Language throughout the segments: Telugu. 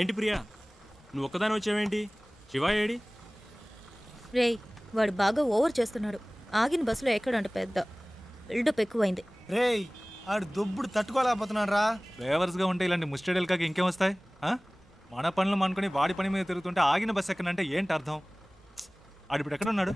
ఏంటి ప్రియా, నువ్వు ఒక్కదాని వచ్చావేంటి? శివ ఏడి? రేయ్, వాడు బాగా ఓవర్ చేస్తున్నాడు. ఆగిన బస్సులో ఎక్కడంట పెద్ద బిల్డప్ ఎక్కువైంది. రేయ్, ఆడు దొబ్బుడు తట్టుకోలేకపోతున్నాడు రా. డ్రైవర్స్గా ఉంటే ఇలాంటి ముస్టడీలు కాక ఇంకేం వస్తాయి? మన పనులు అనుకుని వాడి పని మీద తిరుగుతుంటే ఆగిన బస్సు ఎక్కడంటే ఏంటి అర్థం? ఆడిప్పుడు ఎక్కడ ఉన్నాడు?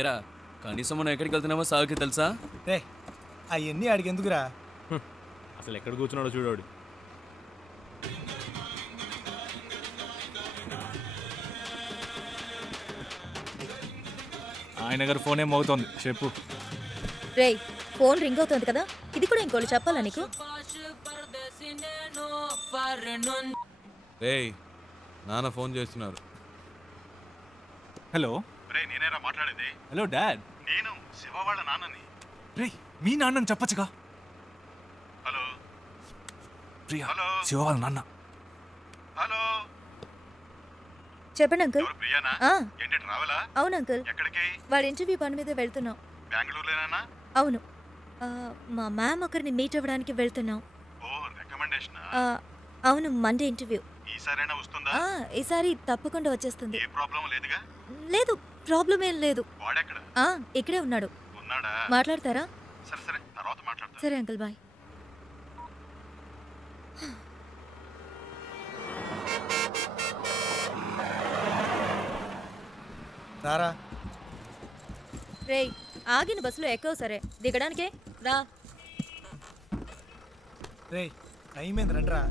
ఏరా, కనీసం మనం ఎక్కడికి వెళ్తున్నామో సాగుకి తెలుసా? రే, అవన్నీ ఆడికి ఎందుకురా? అసలు ఎక్కడ కూర్చున్నాడో చూడాడు. ఆయన గారు ఫోన్ ఏమవుతోంది చెప్పు. రేయ్, ఫోన్ రింగ్ అవుతుంది కదా, ఇది కూడా ఇంకోటి చెప్పాలా నీకు? రేయ్, నాన్న ఫోన్ చేస్తున్నారు. హలో. రే, నేనేరా మాట్లాడేది? Hello dad. నేను శివ వాళ్ళ నాన్నని. రే, మీ నాన్నని చెప్పచ్చుగా. హలో ప్రియా, హలో శివ వాళ్ళ నాన్న. హలో, చెప్పండి అంకుల్. ఎవరు ప్రియానా? ఏంటి ట్రావెలా? అవును అంకుల్. ఎక్కడికి? వాడి ఇంటర్వ్యూ పని మీద వెళ్తున్నాం. బెంగళూరులోనేనా? అవును, మా మ్యామ్ ఒకరిని మీట్ అవ్వడానికి వెళ్తున్నాం. ఓ, రికమెండేషనా? అవును, మండే ఇంటర్వ్యూ. ఈసారైనా వస్తుందా? ఈసారి తప్పకుండా వచ్చేస్తుంది. ఏ ప్రాబ్లం లేదుగా? లేదు, ప్రాబ్లం ఏం లేదు. వాడెక్కడ? ఇక్కడే ఉన్నాడు. ఉన్నాడా? మాట్లాడతారా? సరే సరే, తర్వాత మాట్లాడతా. సరే అంకుల్, బాయ్. రారా. రేయ్, ఆగిన బస్సులో ఎక్కవు సరే, దిగడానికే రా. రేయ్, టైం ఏంది, రండిరా.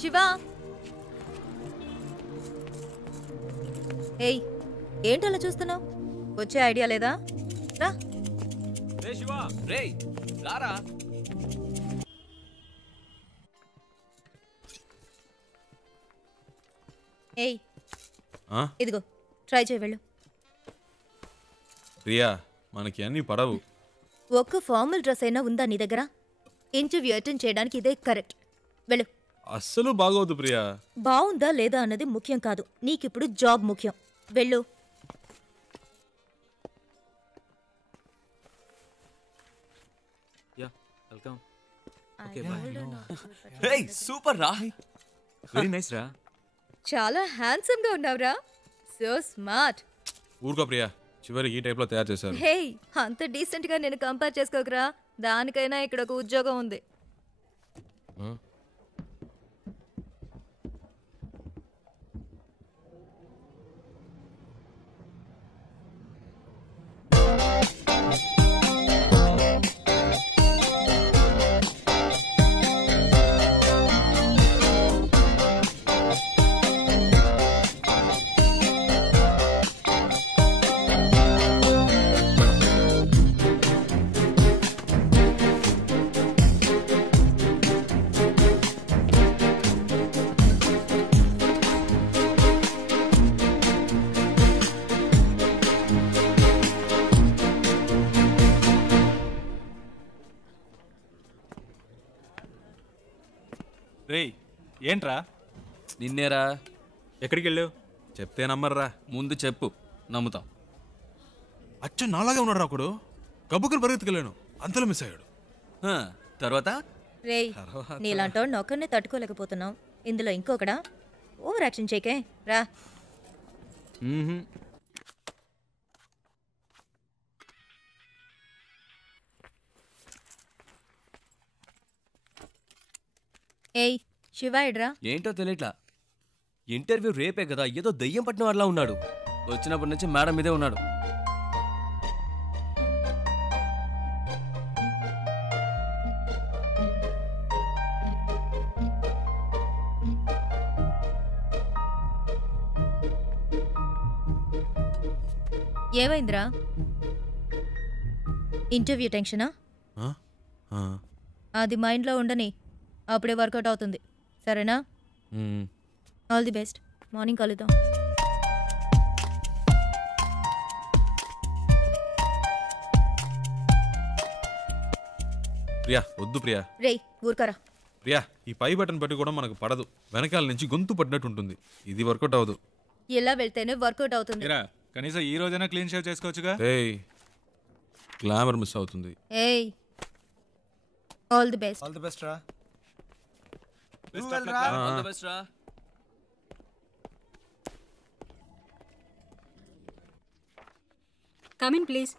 శివా, ఏయ్, ఏంటలా చూస్తున్నావు? వచ్చే ఐడియా లేదా? రా. రే శివ, రే రారా. ఏయ్, ఇదిగో ట్రై చేయి, వెళ్ళు. ప్రియా, మనకి అన్నీ పడవు. ఒక్క ఫార్మల్ డ్రెస్ అయినా ఉందా నీ దగ్గర? ఇంటర్వ్యూ అటెండ్ చేయడానికి ఇదే కరెక్ట్. వెళ్ళు. అస్సలు బాగోదు ప్రియా. బాగుందా లేదా అన్నది ముఖ్యం కాదు, నీకిప్పుడు జాబ్ ముఖ్యం. వెళ్ళు. వెల్కమ్. సూపర్ రా. వెరీ నైస్ రా. చాలా హ్యాండ్సమ్ గా ఉన్నావురా. So smart. ఊరుకో ప్రియా, చివరికి ఈ టైప్ లో తయారు చేశారు. హే, అంత డీసెంట్ గా నేను కంపేర్ చేసుకోకరా. దానికైనా ఇక్కడ ఒక ఉద్యోగం ఉంది. రేయ్, ఏంట్రా? నిన్నేరా. ఎక్కడికి వెళ్ళావు? చెప్తే నమ్మర్రా. ముందు చెప్పు, నమ్ముతాం. అచ్చు నాలాగే ఉన్నాడు ఒకడు. గబ్బుకుని పరిగెత్తుకెళ్ళాను, అంతలో మిస్ అయ్యాడు. తర్వాత రేయ్ నీలాంటోడిని ఒక్కరినే తట్టుకోలేకపోతున్నావు, ఇందులో ఇంకొకడా? ఓవర్ యాక్షన్ చేయకే రా. ఏయ్ శివ ఇడ్రా. ఏంటో తెలియట్లా. ఇంటర్వ్యూ రేపే కదా, ఏదో దయ్యం పట్టిన వాళ్ళ ఉన్నాడు. వచ్చినప్పటి నుంచి మేడం మీదే ఉన్నాడు. ఏమైందిరా? ఇంటర్వ్యూ టెన్షనా? అది మైండ్లో ఉండని, అప్పుడే వర్కౌట్ అవుతుంది. సరేనా? All the best. మార్నింగ్ కలుద్దాం. ప్రియా వద్దు ప్రియా. రేయ్ ఊరుకరా. ప్రియా ఈ పై బటన్ పట్టి కూడా మనకు పడదు, వెనకాల నుంచి గొంతు పడినట్టు ఉంటుంది. ఇది వర్కౌట్ అవ్వదు. ఇలా వెళ్తేనే వర్కౌట్ అవుతుంది. కనీసం ఈ రోజైనా క్లీన్ షేవ్ చేసుకోవచ్చుగా. ఏయ్ గ్లామర్ మిస్ అవుతుంది. ఏయ్ all the best. All the best రా. All the best రా. Come in, please.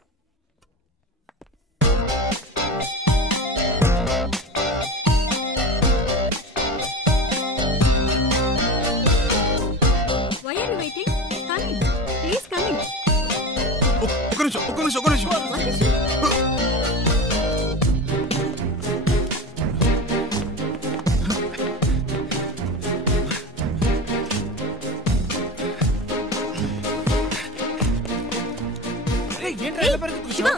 Why are you waiting? Come in. Please come in. ఒక్క నిమిషం. What is it? శివ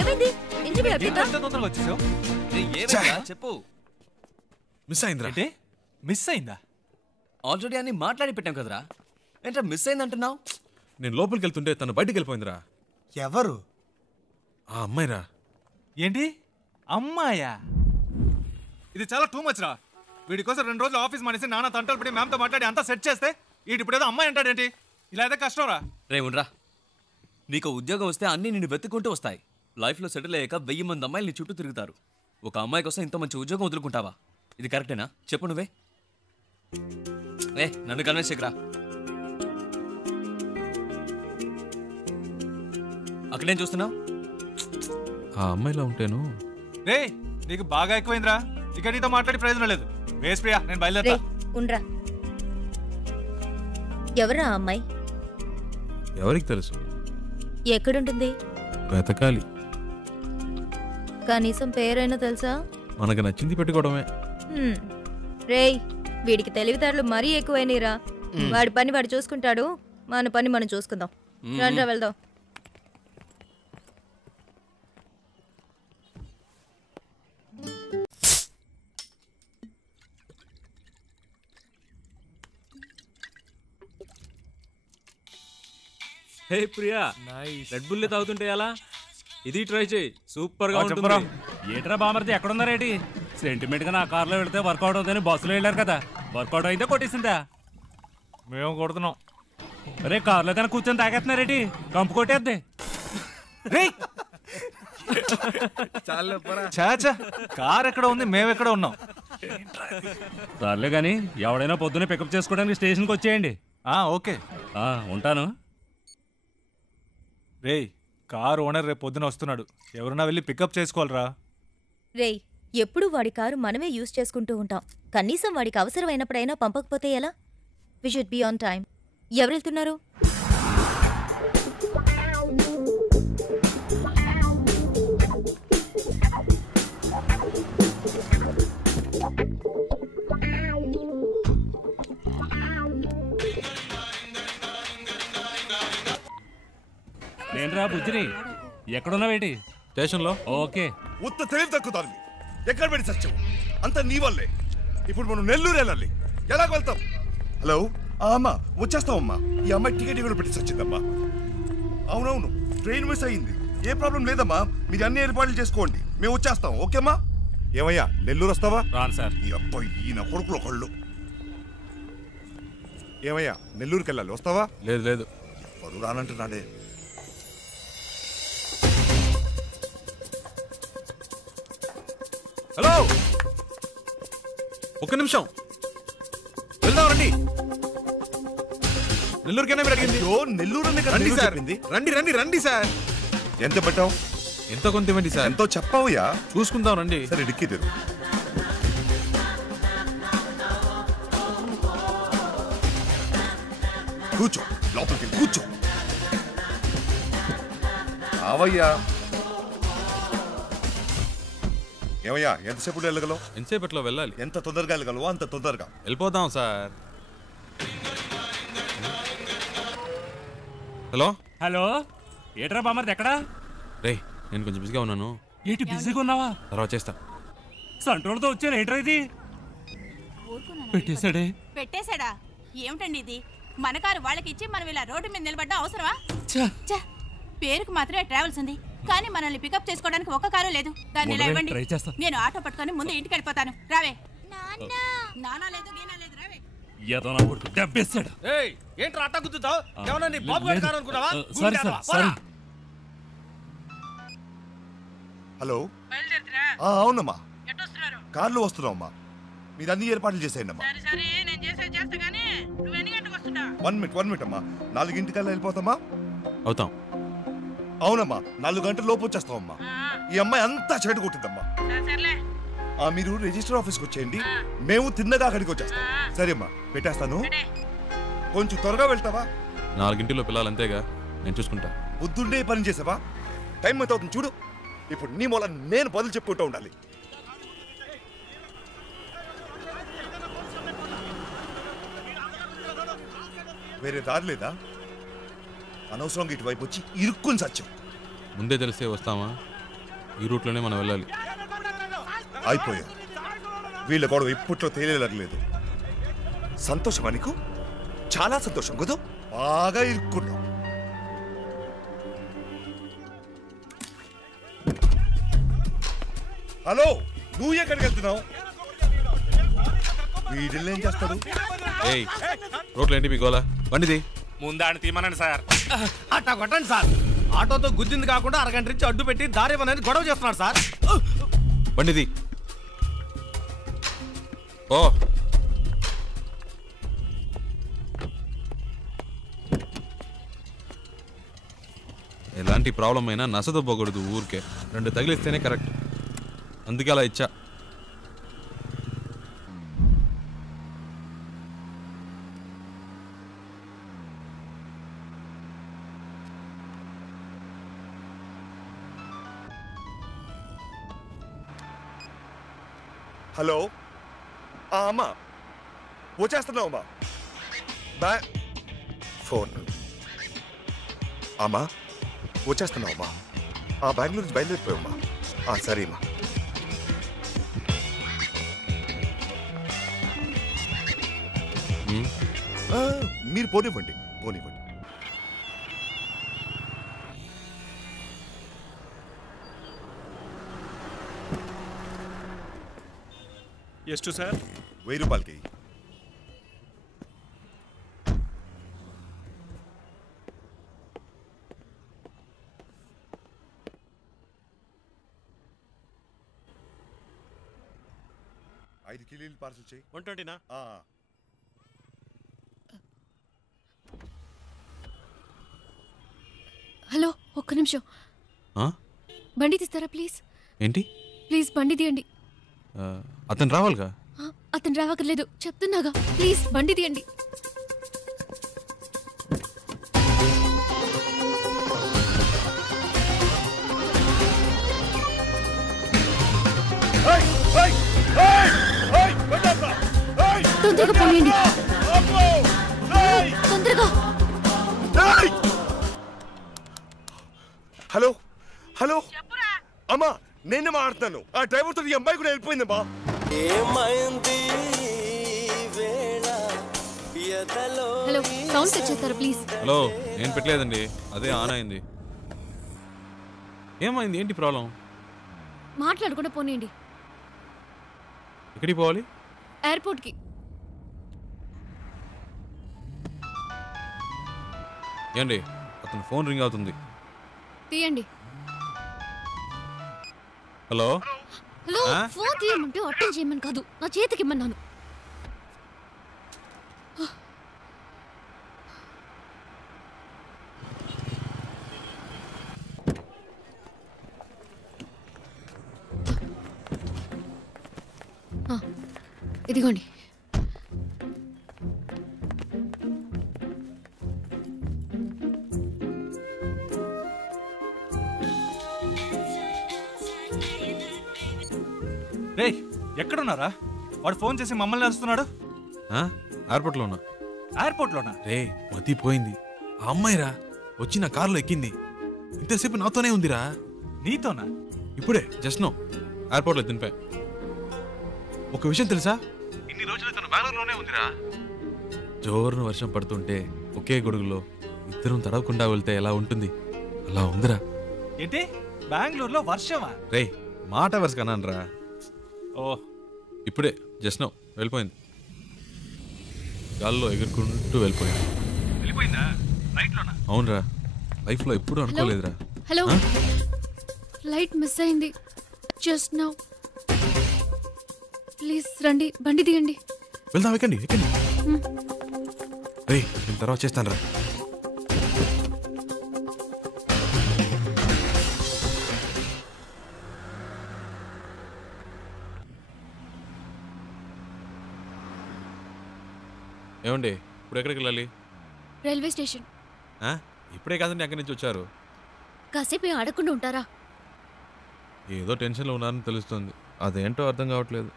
ఏమైంది? ఇంటర్వ్యూ అయిపోయిందా? ఎంత తొందరగా వచ్చేసావు? రేయ్, ఏమైందిరా? చెప్పు. మిస్ అయిందిరా. అంటే మిస్ అయిందా? ఆల్రెడీ అన్ని మాట్లాడి పెట్టాం కదరా, ఏంట్రా మిస్ అయిందంటున్నావు? నేను లోపలికి వెళ్తుంటే తను బయటికి వెళ్ళిపోయిందిరా. ఎవరు? ఆ అమ్మాయిరా. ఏంటి అమ్మాయా? ఇది చాలా టూ మచ్ రా. వీడి కోసం 2 రోజులు ఆఫీస్ మానేసి నాన్న తంటలు పడి మ్యామ్తో మాట్లాడి అంతా సెట్ చేస్తే వీడి ఇప్పుడు ఏదో అమ్మాయి అంటాడేంటి? ఇలా అయితే కష్టం రా. రే ఉండరా, నీకు ఉద్యోగం వస్తే అన్నీ నిన్ను వెతుక్కుంటూ వస్తాయి. లైఫ్లో సెటిల్ అయ్యాక 1000 మంది అమ్మాయిలు నీ చుట్టూ తిరుగుతారు. ఒక అమ్మాయి కోసం ఇంత మంచి ఉద్యోగం వదులుకుంటావా? ఇది కరెక్టేనా చెప్పు నువ్వే. నన్ను కన్విన్స్ చేయకురా. అక్కడేం చూస్తున్నావు? ఆ అమ్మాయిలా ఉంటేను. రే నీకు బాగా ఎక్కువైందిరా. ఇక నీతో మాట్లాడి ప్రయోజనం లేదు. వేస్ ప్రియా, నేను బయలుదేరా. ఉండ్రా. ఎవరా ఆ అమ్మాయి? ఎవరికి తెలుసు? ఎక్కడుంటుంది? వెతకాలి. కనీసం పేరైనా తెలుసా? మనకు నచ్చింది పెట్టుకోవడమే. రేయ్ వీడికి తెలివితేటలు మరీ ఎక్కువైనరా. వాడి పని వాడు చూసుకుంటాడు, మన పని మనం చూసుకుందాం. రండ్రా వెళ్దాం. హే ప్రియా, రెడ్ బుల్ తాగుతుంటే ఎలా? ఇది ట్రై చేయి, సూపర్ గా ఉంటుంది. ఏట్రా బామర్ది ఎక్కడున్నారేటి? సెంటిమెంట్ గా నా కార్లో వెళ్తే వర్కౌట్ అవుతుందని బస్సులో వెళ్ళారు కదా, వర్కౌట్ అయితే కొట్టేసిందా? మేము కొడుతున్నాం. అరే కార్లో కానీ కూర్చొని తాగేస్తున్నారేటి? కంపు కొట్టేద్ది. చాచా కార్ ఎక్కడ ఉంది, మేము ఎక్కడ ఉన్నాం? సర్లే కానీ ఎవడైనా పొద్దున్నే పికప్ చేసుకోవడానికి స్టేషన్కి వచ్చేయండి. ఓకే ఉంటాను. రేయ్ కార్ ఓనర్ రేపు పొద్దున వస్తున్నాడు, ఎవరన్నా వెళ్ళి పికప్ చేసుకోవాలరా. రేయ్ ఎప్పుడు వాడి కారు మనమే యూజ్ చేసుకుంటూ ఉంటాం, కనీసం వాడికి అవసరమైనప్పుడైనా పంపకపోతే ఎలా? We should be on time. ఎవరు వెళ్తున్నారు? నేనురా బుజ్జిని. ఎక్కడున్నావేటి? స్టేషన్లో. ఓకే. ఉత్త తెలివి తక్కుతాను. ఎక్కడ పెట్టి సత్యం అంత నీ వల్లే. ఇప్పుడు మనం నెల్లూరు వెళ్ళాలి, ఎలాగ వెళ్తాం? హలో అమ్మా, వచ్చేస్తామమ్మా. ఈ అమ్మాయి టికెట్ కూడా పెట్టి సచ్చిందమ్మా. అవునవును, ట్రైన్ మిస్ అయ్యింది. ఏ ప్రాబ్లం లేదమ్మా, మీరు అన్ని ఏర్పాట్లు చేసుకోండి, మేము వచ్చేస్తాం. ఓకేమ్మా? ఏమయ్యా నెల్లూరు వస్తావా? రాను సార్. ఈ అబ్బాయి ఈయన కొడుకులు ఒకళ్ళు. ఏమయ్యా నెల్లూరుకి వెళ్ళాలి, వస్తావా? లేదు ఎవరు రానంటున్నాడే. హలో, ఒక్క నిమిషం వెళ్దాం రండి. నెల్లూరుకైనా మీరు అడిగింది. నెల్లూరు రండి సార్, రండి రండి రండి సార్. ఎంత పెట్టావు? ఎంతో కొంత ఇవ్వండి సార్. ఎంతో చెప్పావుయా? చూసుకుందాం రండి. సరే డిక్కీ తెరు. కూర్చో, లోపలికి కూర్చో. అవయ్యా. ఏమయ్యా, ఎంతసేపు వెళ్ళగలవు? ఎంతసేపట్లో వెళ్ళాలి? ఎంత తొందరగా వెళ్ళగలవో అంత తొందరగా వెళ్ళిపోదాం సార్. హలో హలో, ఏట్రా బామర్ది ఎక్కడా? రే, నేను కొంచెం బిజీగా ఉన్నాను. ఏంటి బిజీగా ఉన్నావా? తర్వాత చేస్తా. సంట్రోల్తో వచ్చాను. ఏంట్రా ఇది? పెట్టేశాడే. పెట్టేశాడా? ఏమిటండి ఇది? మన కారు వాళ్ళకి ఇచ్చి మనం ఇలా రోడ్డు మీద నిలబడ్డా అవసరమా? పేరుకు మాత్రమే ట్రావెల్స్ ఉంది, కానీ మనల్ని పికప్ చేసుకోవడానికి ఒక్క కారు లేదు. దాన్ని ఇలా ఇవ్వండి, నేను ఆటో పట్టుకొని ముందు ఇంటికి వెళ్ళిపోతాను. రావే. నానా లేదు, గీనా లేదు, రావే. ఏదో నా కొడుకు దెబ్బేశాడు. ఏంట్రా అట్టా గుద్దుతావు? ఏమన్నా నీ బాబు గారి కారు అనుకున్నావా? సరే సార్, సరే. హలో, అవునమ్మా, కార్లో వస్తున్నావమ్మా. మీరు అన్ని ఏర్పాట్లు చేసేయండి అమ్మా. 1 మినిట్ అమ్మా. 4 గంటలకల్లా వెళ్ళిపోతామా? అవుతాం. అవునమ్మా, 4 గంటల లోపు వచ్చేస్తామమ్మా. ఈ అమ్మాయి అంతా చెడు కొట్టిందమ్మా. మీరు రిజిస్టర్ ఆఫీస్కి వచ్చేయండి, మేము తిన్నగా అక్కడికి వచ్చేస్తాం. సరే అమ్మా, పెట్టేస్తాను. కొంచెం త్వరగా వెళ్తావా? 4 గంటల్లో పిల్లలు అంతేగా, నేను చూసుకుంటా. పొద్దున్నే పని చేసావా? టైం ఎంత అవుతుంది చూడు. ఇప్పుడు నీ మూల నేను బదులు చెప్పుకుంటూ ఉండాలి. వేరే దారి లేదా? అనవసరంగా ఇటువైపు వచ్చి ఇరుక్కుని సత్యం. ముందే తెలిసే వస్తామా? ఈ రూట్లోనే మనం వెళ్ళాలి. అయిపోయా. వీళ్ళ గొడవ ఇప్పట్లో తేలేలేదు. సంతోషమా నీకు? చాలా సంతోషం కదా. బాగా ఇరుక్కున్నావు. హలో, నువ్వు ఎక్కడికి వెళ్తున్నావు? వీడిల్ని ఏం చేస్తాడు? ఏయ్, రోడ్లు ఏంటి మీ గోలా? బండిది ముందాన్ని తీమనండి సార్. అట్టా కొట్టండి సార్. ఆటోతో గుద్దింది కాకుండా అరగంట నుంచి అడ్డు పెట్టి దారి అనేది గొడవ చేస్తున్నాడు సార్. బండిది. ఓ, ఎలాంటి ప్రాబ్లం అయినా నసదొబ్బకూడదు ఊరికే. 2 తగిలిస్తేనే కరెక్ట్. అందుకే అలా ఇచ్చా. హలో, అమ్మా వచ్చేస్తున్నావు అమ్మా. ఫోన్ అమ్మా, వచ్చేస్తున్నావు అమ్మా. బెంగళూరు నుంచి బయలుదేరిపోయామ్మా. సరే అమ్మా. మీరు పోనివ్వండి. ಎಷ್ಟು సార్? 1000 రూపాయలకి. ఐదు కిలోలు పార్సల్ చేయి. 120నా? హలో, ఒక్క నిమిషం. బండి తీస్తారా ప్లీజ్? ఏంటి? ప్లీజ్ బండి తీయండి. అతను రావాలిగా? అతను రావక్కర్లేదు, చెప్తున్నాగా. ప్లీజ్ బండి తీయండి. తొందరగా పోయండి, తొందరగా. హలో హలో అమ్మా, నేనే మాట్లాడుతాను. ఆ డ్రైవర్తో ఈ అమ్మాయి కూడా వెళ్ళిపోయిందమ్మా. హలో, సౌండ్ సెట్ చేస్తారా ప్లీజ్? హలో, నేను పెట్టలేదండి, అదే ఆన్ అయింది. ఏమైంది? ఏంటి ప్రాబ్లం? మాట్లాడకుండా పోనీయండి. ఎక్కడికి పోవాలి? ఎయిర్పోర్ట్కి. ఏండి, అతను ఫోన్ రింగ్ అవుతుంది. తీయండి. హలో, హలో ఫోన్ తీయమంటే అటెండ్ చేయమని కాదు, నా చేతికి ఇమ్మన్నాను. ఇదిగోండి. రే ఎక్కడున్నారా? వాడు ఫోన్ చేసి మమ్మల్ని అరుస్తున్నాడు. ఎయిర్పోర్ట్లో ఉన్నా. ఎయిర్పోర్ట్లోనా? రే మతి పోయింది. ఆ అమ్మాయిరా వచ్చి నా కారులో ఎక్కింది. ఇంతసేపు నాతోనే ఉందిరా. నీతోనా? ఇప్పుడే జస్ట్ నో ఎయిర్పోర్ట్లో దింపా. ఒక విషయం తెలుసా, ఇన్ని రోజులు తను బెంగళూరులోనే ఉందిరా. జోరున వర్షం పడుతుంటే ఒకే గొడుగులో ఇద్దరం తడవకుండా వెళ్తే ఎలా ఉంటుంది, అలా ఉందిరా. ఏంటి బెంగళూరులో వర్షమా? రే మాట వరుస కన్నానరా. ఓ ఇప్పుడే జస్ట్ నో వెళ్ళిపోయింది. గాల్లో ఎగురుకుంటూ వెళ్ళిపోయింది. వెళ్ళిపోయిందా? ఫ్లైట్లోనా? అవునరా, లైఫ్లో ఎప్పుడు అనుకోలేదురా. హలో, లైట్ మిస్ అయింది జస్ట్ నౌ. ప్లీజ్ రండి, బండి తీయండి. వెళ్దాం, ఎక్కండి ఎక్కండి. రే నేను తర్వాత చేస్తాను రా. ఏమండి ఇప్పుడు ఎక్కడికి వెళ్ళాలి? Railway station. ఇప్పుడే కాదండి అక్కడి నుంచి వచ్చారు. కాసేపు ఆడకుండా ఉంటారా? ఏదో టెన్షన్లో ఉన్నారని తెలుస్తుంది, అదేంటో అర్థం కావట్లేదు.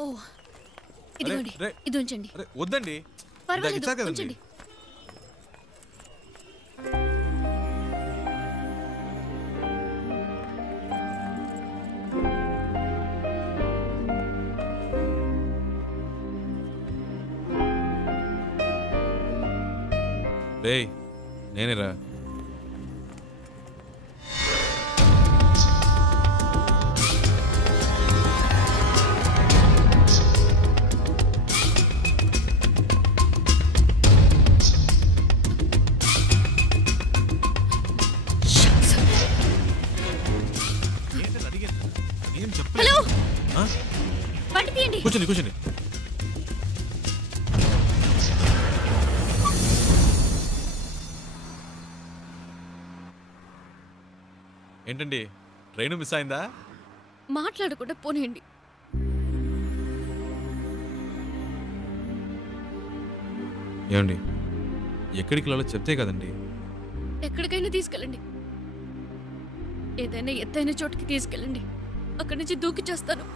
ఓ ఇదిగోండి, ఇది ఉంచండి. వద్దండి, పర్వాలేదు ఉంచండి. రేయ్ నేనేరా. హలో, బండి తీయండి. కూర్చోండి కూర్చోండి. ఏంటండి ట్రైన్ మిస్ అయిందా? మాట్లాడకుండా పోనీయండి. ఏమండి ఎక్కడికి వెళ్ళాలో చెప్తే కదండి. ఎక్కడికైనా తీసుకెళ్ళండి, ఏదైనా ఎత్తైన చోటుకి తీసుకెళ్ళండి, అక్కడి నుంచి దూకి చేస్తాను.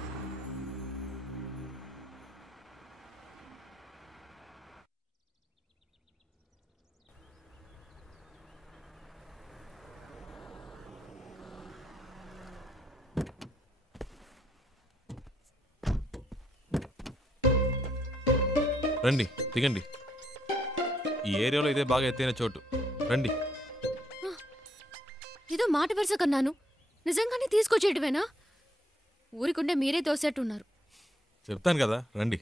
రండి దిగండి. ఈ ఏరియాలో ఇదే బాగా ఎత్తైన చోటు, రండి. ఏదో మాట వరుస కన్నాను, నిజంగానే తీసుకొచ్చేయటమేనా? ఊరికుండే మీరే తోసేట్టున్నారు. చెప్తాను కదా రండి.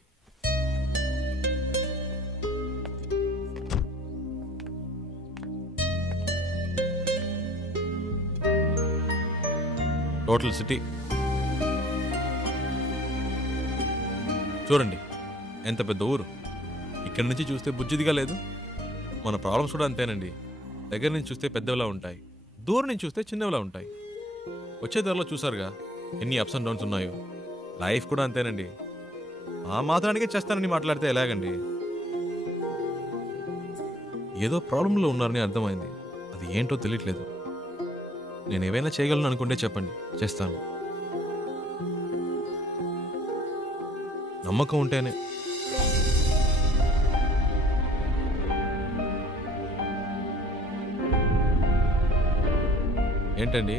టోటల్ సిటీ చూడండి, ఎంత పెద్ద ఊరు. ఇక్కడి నుంచి చూస్తే బుజ్జిదిగా లేదు. మన ప్రాబ్లమ్స్ కూడా అంతేనండి. దగ్గర నుంచి చూస్తే పెద్దవిలా ఉంటాయి, దూరం నుంచి చూస్తే చిన్నవిలా ఉంటాయి. వచ్చే ధరలో చూసారుగా ఎన్ని అప్స్ అండ్ డౌన్స్ ఉన్నాయో. లైఫ్ కూడా అంతేనండి. ఆ మాత్రానికే చేస్తానని మాట్లాడితే ఎలాగండి? ఏదో ప్రాబ్లంలో ఉన్నారని అర్థమైంది, అది ఏంటో తెలియట్లేదు. నేను ఏవైనా చేయగలను అనుకుంటే చెప్పండి, చేస్తాను. నమ్మకం ఉంటేనే. ఏంటండి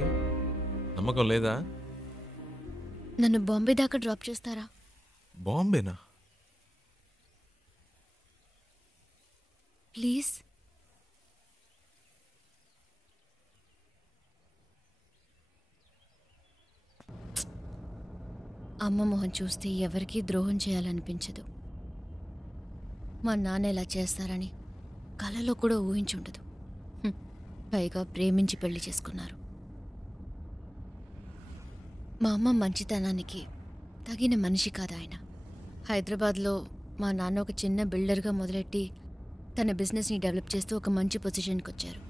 నమ్మకం లేదా? నన్ను బాంబే దాకా డ్రాప్ చేస్తారా? బాంబేనా? ప్లీజ్. అమ్మ మొహం చూస్తే ఎవరికీ ద్రోహం చేయాలనిపించదు. మా నాన్న ఇలా చేస్తారని కలలో కూడా ఊహించుండదు. పైగా ప్రేమించి పెళ్లి చేసుకున్నారు. మా అమ్మ మంచితనానికి తగిన మనిషి కాదు ఆయన. హైదరాబాద్లో మా నాన్న ఒక చిన్న బిల్డర్గా మొదలెట్టి తన బిజినెస్ని డెవలప్ చేస్తూ ఒక మంచి పొజిషన్కి వచ్చారు.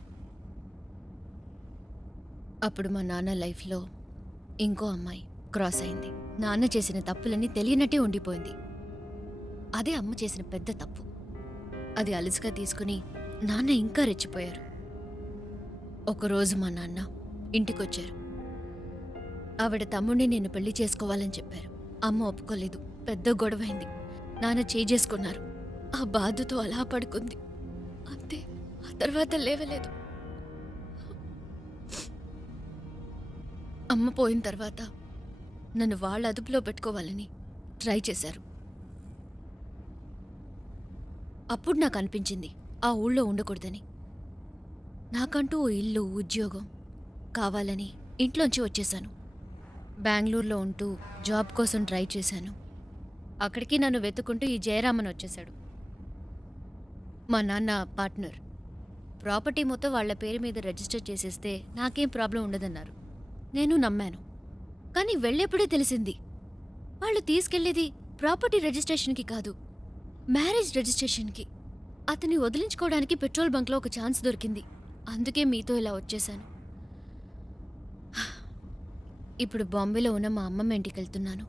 అప్పుడు మా నాన్న లైఫ్లో ఇంకో అమ్మాయి క్రాస్ అయింది. నాన్న చేసిన తప్పులన్నీ తెలియనట్టే ఉండిపోయింది. అదే అమ్మ చేసిన పెద్ద తప్పు. అది అలుసుగా తీసుకుని నాన్న ఇంకా రెచ్చిపోయారు. ఒకరోజు మా నాన్న ఇంటికొచ్చారు. ఆవిడ తమ్ముడిని నేను పెళ్లి చేసుకోవాలని చెప్పారు. అమ్మ ఒప్పుకోలేదు. పెద్ద గొడవైంది. నాన్న చేసుకున్నారు. ఆ బాధతో అలా పడుకుంది. అంతే. ఆ తర్వాత లేవలేదు. అమ్మ పోయిన తర్వాత నన్ను వాళ్ళ అదుపులో పెట్టుకోవాలని ట్రై చేశారు. అప్పుడు నాకు అనిపించింది ఆ ఊళ్ళో ఉండకూడదని. నాకంటూ ఓ ఇల్లు, ఉద్యోగం కావాలని ఇంట్లోంచి వచ్చేశాను. బెంగళూరులో ఉంటూ జాబ్ కోసం ట్రై చేశాను. అక్కడికి నన్ను వెతుకుంటూ ఈ జయరామన్ వచ్చేశాడు. మా నాన్న పార్ట్నర్. ప్రాపర్టీ మొత్తం వాళ్ల పేరు మీద రిజిస్టర్ చేసేస్తే నాకేం ప్రాబ్లం ఉండదన్నారు. నేను నమ్మాను. కానీ వెళ్ళేప్పుడే తెలిసింది వాళ్ళు తీసుకెళ్లేది ప్రాపర్టీ రిజిస్ట్రేషన్కి కాదు, మ్యారేజ్ రిజిస్ట్రేషన్కి. అతన్ని వదిలించుకోవడానికి పెట్రోల్ బంక్లో ఒక ఛాన్స్ దొరికింది. అందుకే మీతో ఇలా వచ్చేశాను. ఇప్పుడు బాంబేలో ఉన్న మా అమ్మమ్మ ఇంటికి వెళ్తున్నాను.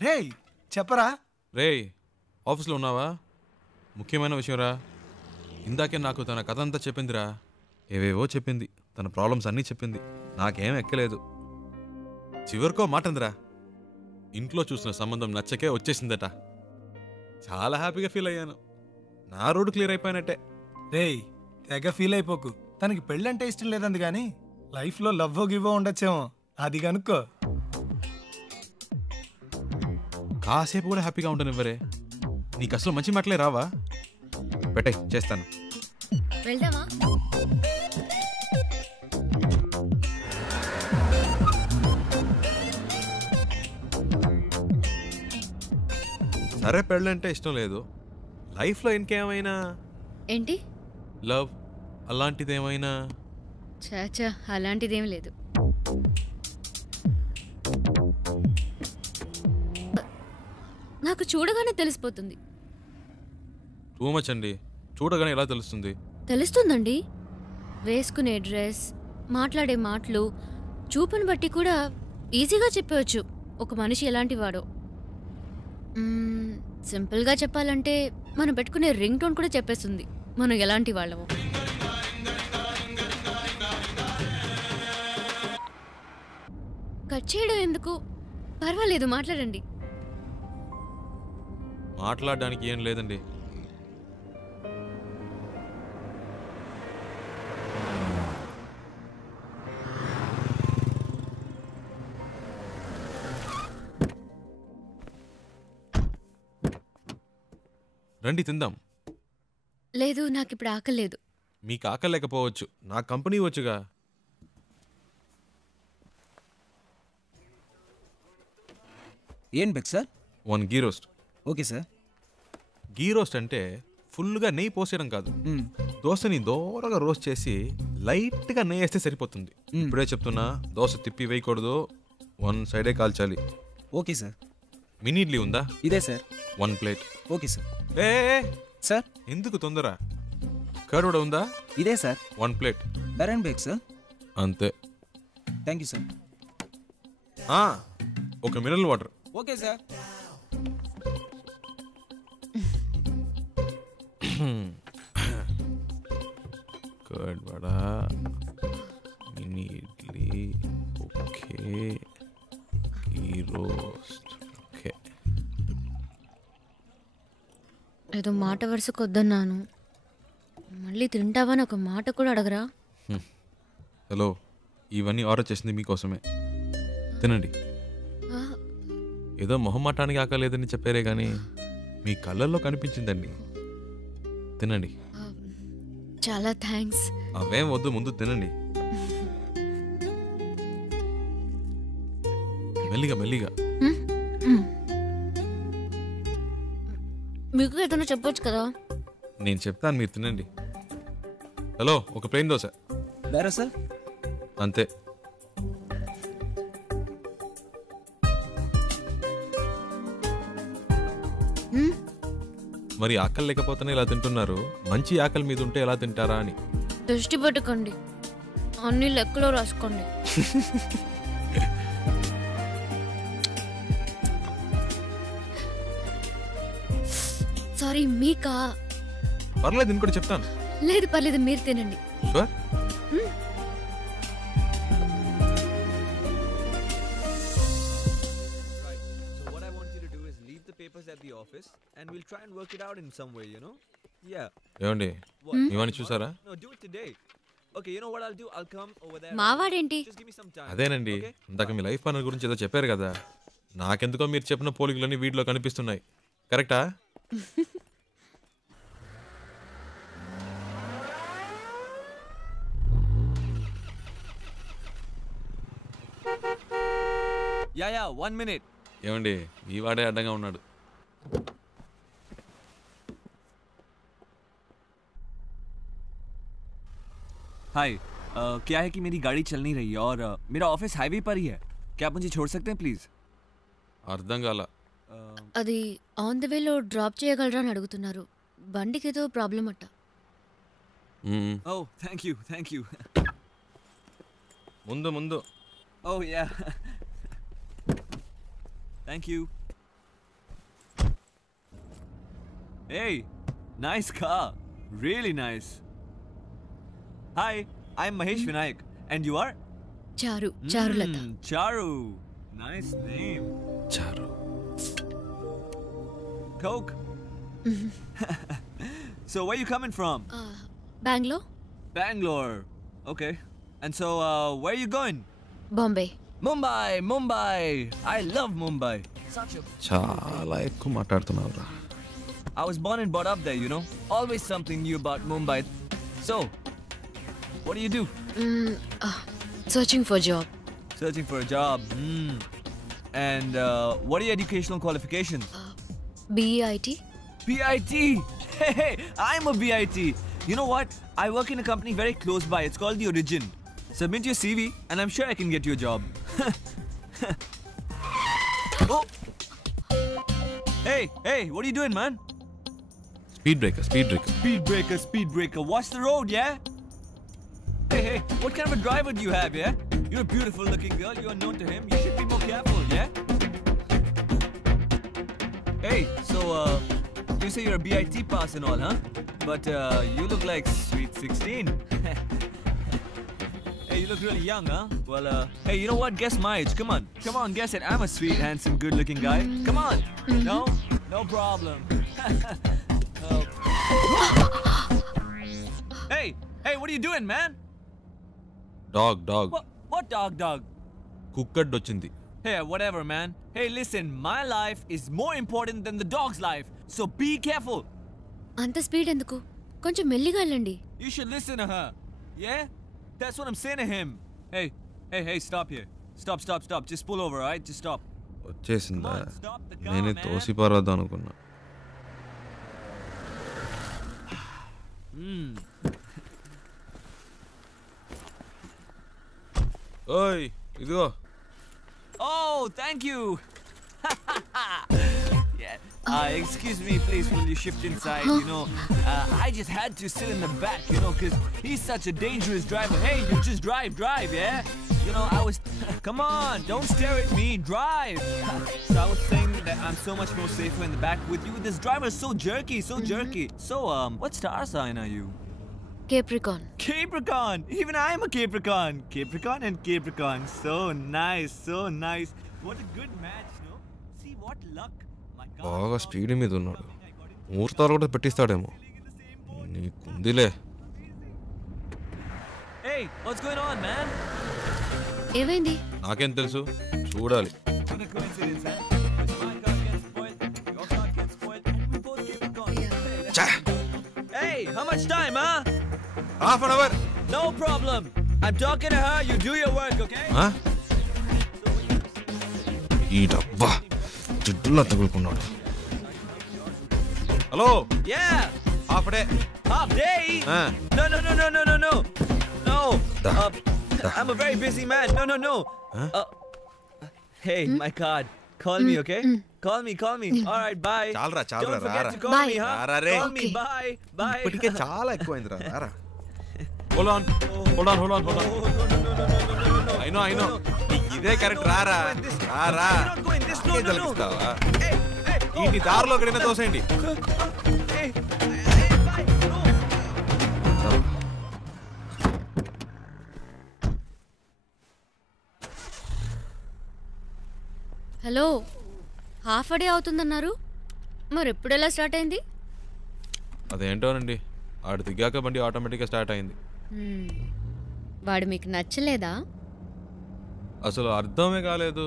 రేయ్ చెప్పరా. రేయ్ ఆఫీస్లో ఉన్నావా? ముఖ్యమైన విషయం రా. ఇందాకే నాకు తన కథ అంతా చెప్పిందిరా. ఏవేవో చెప్పింది. తన ప్రాబ్లమ్స్ అన్నీ చెప్పింది. నాకేం ఎక్కలేదు. చివరికో మాట అందిరా, ఇంట్లో చూసిన సంబంధం నచ్చకే వచ్చేసిందట. చాలా హ్యాపీగా ఫీల్ అయ్యాను. నా రోడ్డు క్లియర్ అయిపోయినట్టే. రేయ్ తెగ ఫీల్ అయిపోకు. తనకి పెళ్ళంటే ఇష్టం లేదంది కానీ లైఫ్లో లవ్వో గివ్వో ఉండొచ్చేమో. అది కనుక్కో. కాసేపు కూడా హ్యాపీగా ఉంటానివ్వరే. నీకు అసలు మంచి మాటలే రావా? పెట్టే చేస్తాను. వెళ్దామా? సరే పెళ్ళంటే ఇష్టం లేదు. లైఫ్లో ఇంకేమైనా ఏంటి? లవ్ అలాంటిదేమైనా? చాచా అలాంటిదేం లేదు. నాకు చూడగానే తెలిసిపోతుంది. టూ మచ్ అండి. చూడగానే ఎలా తెలుస్తుంది? తెలుస్తుందండి. వేసుకునే డ్రెస్, మాట్లాడే మాటలు, చూపుని బట్టి కూడా ఈజీగా చెప్పవచ్చు ఒక మనిషి ఎలాంటి వాడో. సింపుల్గా చెప్పాలంటే మనం పెట్టుకునే రింగ్ టోన్ కూడా చెప్పేస్తుంది మనం ఎలాంటి వాళ్ళమో. కట్ చేయడం ఎందుకు? పర్వాలేదు, మాట్లాడండి. మాట్లాడడానికి ఏం లేదండి. రండి తిందాం. లేదు, నాకు ఇప్పుడు ఆకలేదు. మీకు ఆకలేకపోవచ్చు, నా కంపెనీ వచ్చుగా. ఏం బెక్ sir? 1 ghee roast. Okay sir. Ghee roast అంటే ఫుల్గా నెయ్యి పోసేయడం కాదు. దోశని దోరగా రోస్ట్ చేసి లైట్గా నెయ్యి వేస్తే సరిపోతుంది. ఇప్పుడే చెప్తున్నా, దోశ తిప్పి వేయకూడదు, 1 సైడే కాల్చాలి. Okay sir. మినీ ఇడ్లీ ఉందా? ఇదే సార్. 1 ప్లేట్. Okay sir. ఏ సార్ ఎందుకు తొందర? కర్డ్ కూడా ఉందా? ఇదే సార్. 1 ప్లేట్. డర్ అండ్ బేక్ సార్. అంతే. Thank you sir. ఒక mineral water. Okay sir. Curd vada, mini idli, okay, ghee roast, okay. ఏదో మాట వరుసకు వద్దన్నాను, మళ్ళీ తింటావని ఒక మాట కూడా అడగరా? హలో, ఇవన్నీ ఆర్డర్ చేసింది మీకోసమే. తినండి. ఏదో మొహమాటానికి ఆకలేదని చెప్పారే కానీ మీ కళ్ళల్లో కనిపించిందండి. తినండి. చాలా థ్యాంక్స్. అవేం వద్దు, ముందు తినండి. మెల్లిగా మెల్లిగా. మీకు ఏదైనా చెప్పొచ్చు కదా. నేను చెప్తాను, మీరు తినండి. హలో, ఒక ప్లేన్ దోశ. బేరా సార్. అంతే. మరి ఆకలి లేకపోతేనే ఇలా తింటున్నారు, మంచి ఆకలి మీద ఉంటే ఎలా తింటారా అని. దృష్టి పెట్టుకోండి, అన్ని లెక్కలో రాసుకోండి. సారీ, మీకా? పర్లేదు, ఇంకోటి చెప్తాను. లేదు పర్లేదు, మీరు తినండి. షూర్. ఏమండి, ఇవన్నీ చూసారా? మావాడేంటి? అదేనండి, ఇందాక మీ లైఫ్ పార్ట్నర్ గురించి ఏదో చెప్పారు కదా, నాకెందుకో మీరు చెప్పిన పోలికలన్నీ వీటిలో కనిపిస్తున్నాయి. కరెక్టా? Yeah 1 minute. ఏమండి, ఈ వాడే అడ్డంగా ఉన్నాడు. हाय, क्या है कि मेरी गाड़ी चल नहीं रही है और मेरा ऑफिस हाईवे पर ही है. क्या आप मुझे छोड़ सकते हैं प्लीज? అర్థం కాల. అది ఆన్ ద వేలో డ్రాప్ చేయగలరా అని అడుగుతున్నారు. బండికి ఏదో ప్రాబ్లం అట్ట. Oh thank you. ముందు ముందు. Oh yeah, thank you. Hey, nice car. Really nice. Hi, I'm Mahesh Vinayak. And you are? Charulata. Charu. Nice name. Charu. Coke. So where you coming from? Bangalore. Bangalore. Okay. And so where are you going? Bombay. Mumbai. I love Mumbai. చాలా ఎక్కువ మాట్లాడుతున్నావురా. I was born and brought up there, you know. Always something new about Mumbai. So, what do you do? Searching for a job. Searching for a job. And what are your educational qualifications? BIT. BIT. Hey, I'm a BIT. You know what? I work in a company very close by. It's called The Origin. Submit your CV and I'm sure I can get you a job. Oh. Hey, what are you doing, man? Speed breaker. Speed breaker. Watch the road, yeah? Hey, what kind of a driver do you have, yeah? You're a beautiful looking girl. You are known to him. You should be more careful, yeah? Hey, so, you say you're a BIT pass and all, huh? But, you look like sweet 16. Hey, you look really young, huh? Well, hey, you know what? Guess my age. Come on, guess it. I'm a sweet, handsome, good-looking guy. Come on. No problem. Hey, what are you doing, man? Dog. What dog? Cooked వచ్చింది. Hey, whatever, man. Hey, listen, my life is more important than the dog's life, so be careful. అంత స్పీడ్ ఎందుకు? కొంచెం మెల్లిగా వెళ్ళండి. You should listen to her. Yeah? That's what I'm saying to him. Hey, stop here. Stop. Just pull over, alright? Just stop. వచ్చేసిందా? నేనే తోసిపారద్దాం అనుకున్నా. ఓయ్, ఇదిగో. Oh, thank you. Yeah. Excuse me, please, will you shift inside? You know, I just had to sit in the back, you know, because he's such a dangerous driver. Hey, you just drive, yeah? You know, I was... Come on, don't stare at me, drive. So I was saying that I'm so much more safer in the back with you. This driver is so jerky. So, what star sign are you? Capricorn. Even I'm a Capricorn. Capricorn and Capricorn. So nice. What a good match, no? See what luck. బాగా స్పీడ్ మీద ఉన్నాడు. ముహూర్తాలు కూడా పెట్టిస్తాడేమో. నీకుందిలే. Hey, what's going on, man? ఏమైంది? నాకేం తెలుసు, చూడాలి. What a coincidence, huh? My car gets spoiled, your car gets spoiled, and we both Capricorn. Hey, how much time, huh? Half an hour. No problem. I'm talking to her. You do your work, okay? ఈ డబ్బా జిడ్డులా తగులుకున్నాడు. Hello. Yeah. Half day. Half day? No. No. I'm a very busy man. No. Hey, my card. Call me, okay? Call me. All right, bye. చాలరా Don't forget to call me, huh? Call me, bye. ఇప్పటికే చాలా ఎక్కువైందిరా. రారా. Hold on. I know. ఇదే కరెక్ట్. రారా. తలపిస్తావా? ఈ దారిలో ఎక్కడైనా తోసేయండి. హలో, హాఫ్ డే అవుతుందన్నారు, మరి ఎప్పుడు ఎలా స్టార్ట్ అయింది? అదేంటోనండి, ఆడు దిగాక బండి ఆటోమేటిక్గా స్టార్ట్ అయింది. వాడు మీకు నచ్చలేదా? అసలు అర్థమే కాలేదు.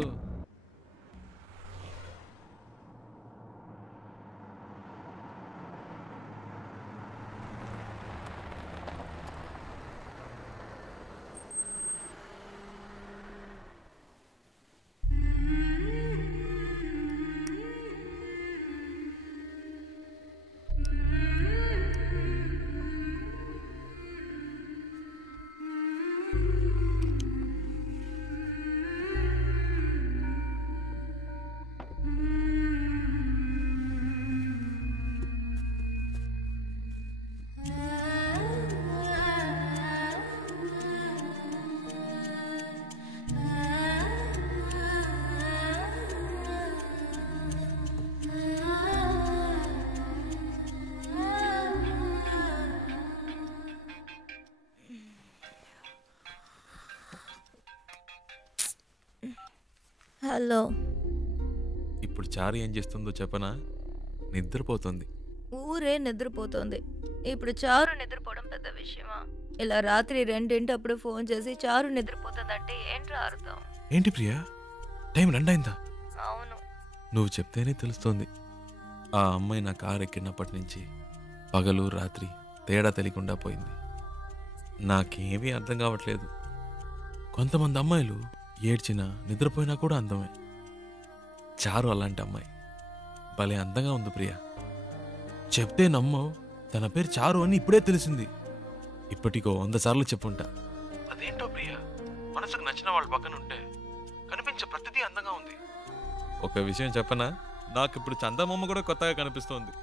హలో. ఇప్పుడు చారు ఏం చేస్తుందో చెప్పనా? నిద్రపోతుంది. ఊరే నిద్రపోతుంది. ఇప్పుడు చారు నిద్రపోవడం పెద్ద విషయమా? ఇలా రాత్రి 2 ఫోన్ చేసి చారు నిద్రపోతుందంటే ఏంట్రా అర్థం? ఏంటి ప్రియా, టైం 2 అయిందా? అవును. నువ్వు చెప్తేనే తెలుస్తోంది. ఆ అమ్మాయి నా కారు ఎక్కినప్పటి నుంచి పగలు రాత్రి తేడా తెలియకుండా పోయింది. నాకేమీ అర్థం కావట్లేదు. కొంతమంది అమ్మాయిలు ఏడ్చినా నిద్రపోయినా కూడా అందమే. చారు అలాంటి అమ్మాయి. భలే అందంగా ఉంది ప్రియా. చెప్తే నమ్మవు, తన పేరు చారు అని ఇప్పుడే తెలిసింది. ఇప్పటికో 100 సార్లు చెప్పుంటా. అదేంటో ప్రియా, మనసుకు నచ్చిన వాళ్ళ పక్కన ఉంటే కనిపించే ప్రతిదీ అందంగా ఉంది. ఒక విషయం చెప్పనా, నాకు ఇప్పుడు చందమామ కూడా కొత్తగా కనిపిస్తోంది.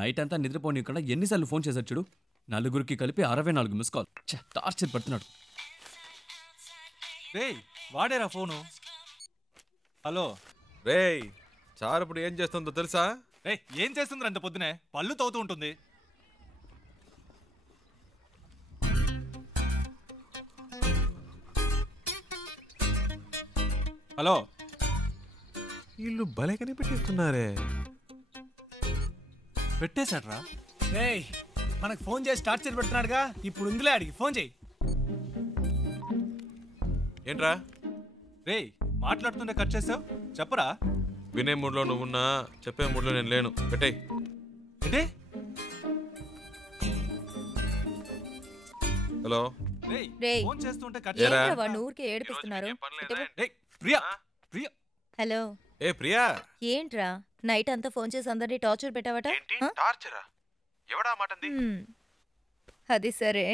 నైట్ అంతా నిద్రపోనీయకుండా ఎన్నిసార్లు ఫోన్ చేశాడు చూడు. నలుగురికి కలిపి 64 మిస్ కాల్. టార్చర్ పడుతున్నాడు. రేయ్, వాడేరా ఫోను. హలో రేయ్, చారు ఇప్పుడు ఏం చేస్తుందో తెలుసా? రేయ్, ఏం చేస్తుంది అంత పొద్దునే? పళ్ళు తవ్వుతూ ఉంటుంది. హలో. వీళ్ళు భలే కనిపెట్టేస్తున్నారే. పెట్టేశాడ్రా. రేయ్, మనకు ఫోన్ చేసి టార్చర్ పెడుతున్నాడుగా, ఇప్పుడు ఉందిలే, అడిగి ఫోన్ చేయి. ఏంట్రా? రేయ్, మాట్లాడుతుంటే కట్ చేసావు, చెప్పరా? వినే మూడ్లో నువ్వున్నా, చెప్పే మూడ్లో నేను లేను. పెట్టేయ్. హలో. ఫోన్ చేస్తుంటే కట్ చేసావు. వాడు ఊరికే ఏడిపిస్తున్నారు. హలో. ఏ ప్రియా, ఏంట్రా నైట్ అంతా ఫోన్ చేసి అందరినీ టార్చర్ పెట్టావట? ఎవడా మాటంది? అది సరే,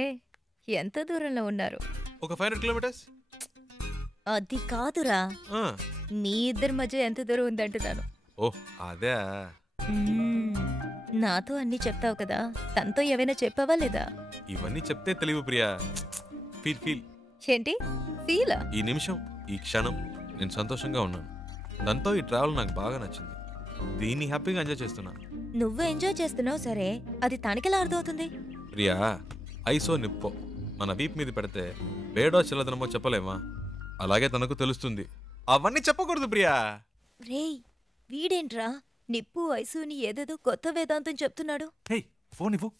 ఎంత దూరంలో ఉన్నారు? ఒక 500 కిలోమీటర్స్. అది కాదురా, మీ ఇద్దరి మధ్య ఎంత దూరం ఉందంటున్నాను. ఓ అదే. నాతో అన్ని చెప్తావు కదా, తనతో ఏమైనా చెప్పావా లేదా? ఇవన్నీ చెప్తే తెలివి ప్రియా. ఫీల్. ఏంటి ఫీలా? ఈ నిమిషం, ఈ క్షణం నేను సంతోషంగా ఉన్నాను. దాంతో ఈ ట్రావెల్ నాకు బాగా నచ్చింది. దీన్ని హ్యాపీగా ఎంజాయ్ చేస్తున్నా. నువ్వు ఎంజాయ్ చేస్తున్నావు సరే, అది తనకెలా అర్థమవుతుంది? ప్రియా, ఐసో నిప్పో మన వీప్ మీద పెడితే వేడో చిల్లదనమో చెప్పలేమా? అలాగే తనకు తెలుస్తుంది. అవన్నీ చెప్పకూడదు ప్రియా. రేయ్, వీడేంట్రా నిప్పు వయసుని ఏదేదో కొత్త వేదాంతం చెప్తున్నాడు. ఫోన్ ఇవ్వు.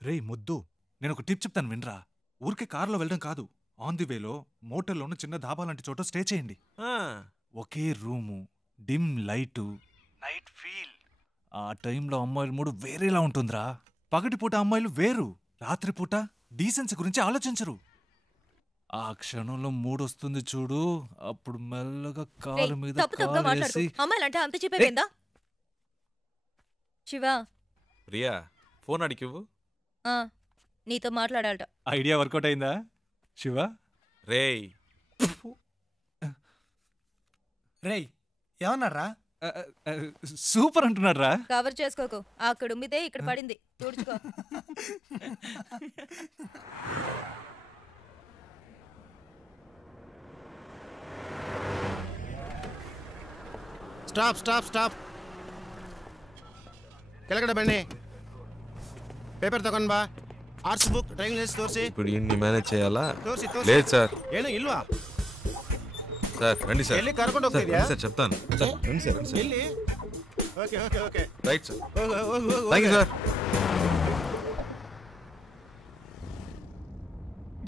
రేయ్ ముద్దు, నేను ఒక టిప్ చెప్తాను వినరా. ఊరికే కారులో వెళ్ళడం కాదు, ఆన్ ది వేలో మోటల్లోనూ చిన్న ధాబా లాంటి చోట స్టే చేయండి. ఒకే room, dim light, night feel, ఆ టైంలో అమ్మాయిల మూడు వేరేలా ఉంటుందిరా. పగటిపూట అమ్మాయిలు వేరు, రాత్రిపూట డీసెన్సీ గురించి ఆలోచించరు. ఆ క్షణంలో మూడొస్తుంది చూడు, అప్పుడు మెల్లగా కాలు మీద కాలు వేసి అమ్మాయిలంటే అంత చెప్పేదా? శివ, ప్రియా ఫోన్ అడిగివ్వు. నీతో మాట్లాడాలట. ఐడియా వర్కౌట్ అయిందా శివ? రేయ్ రేయ్ ఏమన్నారా? సూపర్ అంటున్నాడు రా. కవర్ చేసుకోకు, అక్కడ ఉమ్మితే ఇక్కడ పడింది, తుడుచుకో. ಸ್ಟಾಪ್ ಸ್ಟಾಪ್ ಸ್ಟಾಪ್ ಕೆಳಗಡೆ ಬನ್ನಿ. ಪೇಪರ್ ತಗೊಂಡ್ ಬಾ. ಆರ್ಟ್ಸ್ ಬುಕ್, ಡ್ರೈವಿಂಗ್ ಲೈಸೆನ್ಸ್ ತೋರಿಸಿ. ఇప్పుడు ఇన్ని మేనేజ్ చేయాలా? ತೋರಿಸಿ లేదు సార్. ಏನು ಇಲ್ವಾ? సార్ రండి సార్. ಎಲ್ಲಿ ಕರ್ಕೊಂಡು ಹೋಗ್ತಿದ್ಯಾ? సార్ చెప్తాను సార్. రండి సార్. ಎಲ್ಲಿ? Okay okay okay right sir. ಹೋಗು థ్యాంక్ యూ సార్.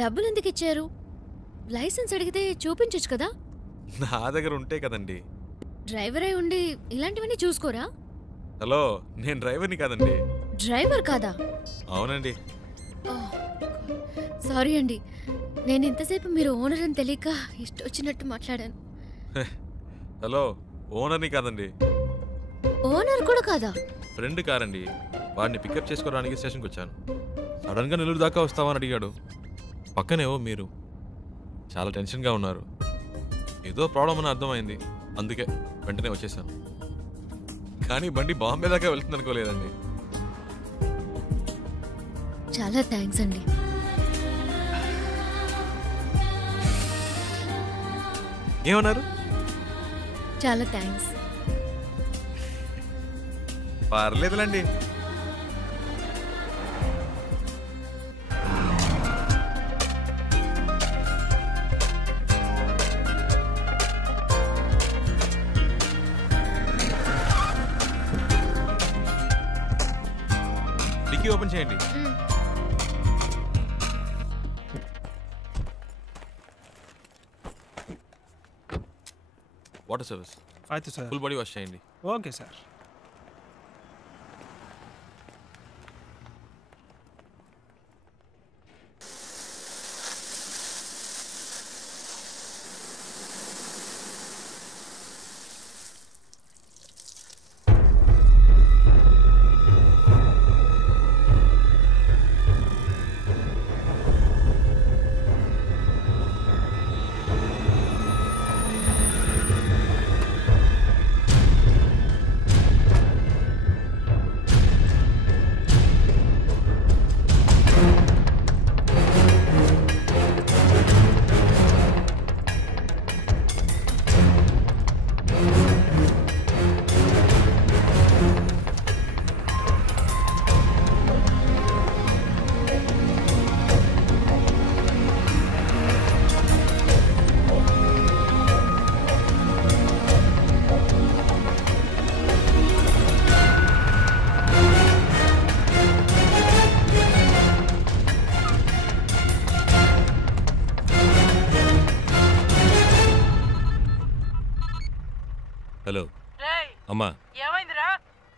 డబ్బులు ఎందుకు ఇచ్చారు? లైసెన్స్ అడిగితే చూపించొచ్చు కదా. నా దగ్గర ఉంటే కదండి. డ్రైవర్ అయి ఉండి ఇలాంటివన్నీ చూసుకోరా? హలో, నేను డ్రైవర్ని కాదండి. డ్రైవర్ కాదా? అవునండి. సారీ అండి, నేను ఇంతసేపు మీరు ఓనర్ అని తెలియక ఇష్టం వచ్చినట్టు మాట్లాడాను. హలో, ఓనర్ని కాదండి. ఓనర్ కూడా కాదా? ఫ్రెండ్ కారండి. వాడిని పికప్ చేసుకోవడానికి స్టేషన్కి వచ్చాను. సడన్గా నెల్లూరు దాకా వస్తామని అడిగాడు. పక్కనేవో మీరు చాలా టెన్షన్గా ఉన్నారు. ఏదో ప్రాబ్లం అని అర్థమైంది, అందుకే వెంటనే వచ్చేసాను. కానీ బండి బాంబే దాకా వెళ్తుంది అనుకోలేదండి. చాలా థ్యాంక్స్ అండి. ఏమన్నారు? చాలా థ్యాంక్స్. పర్లేదులండి. డిక్కీ ఓపెన్ చేయండి. Water service. ఆಯ್ತು సార్. ఫుల్ బాడీ వాష్ చేయండి. Okay sir. హలో అమ్మా,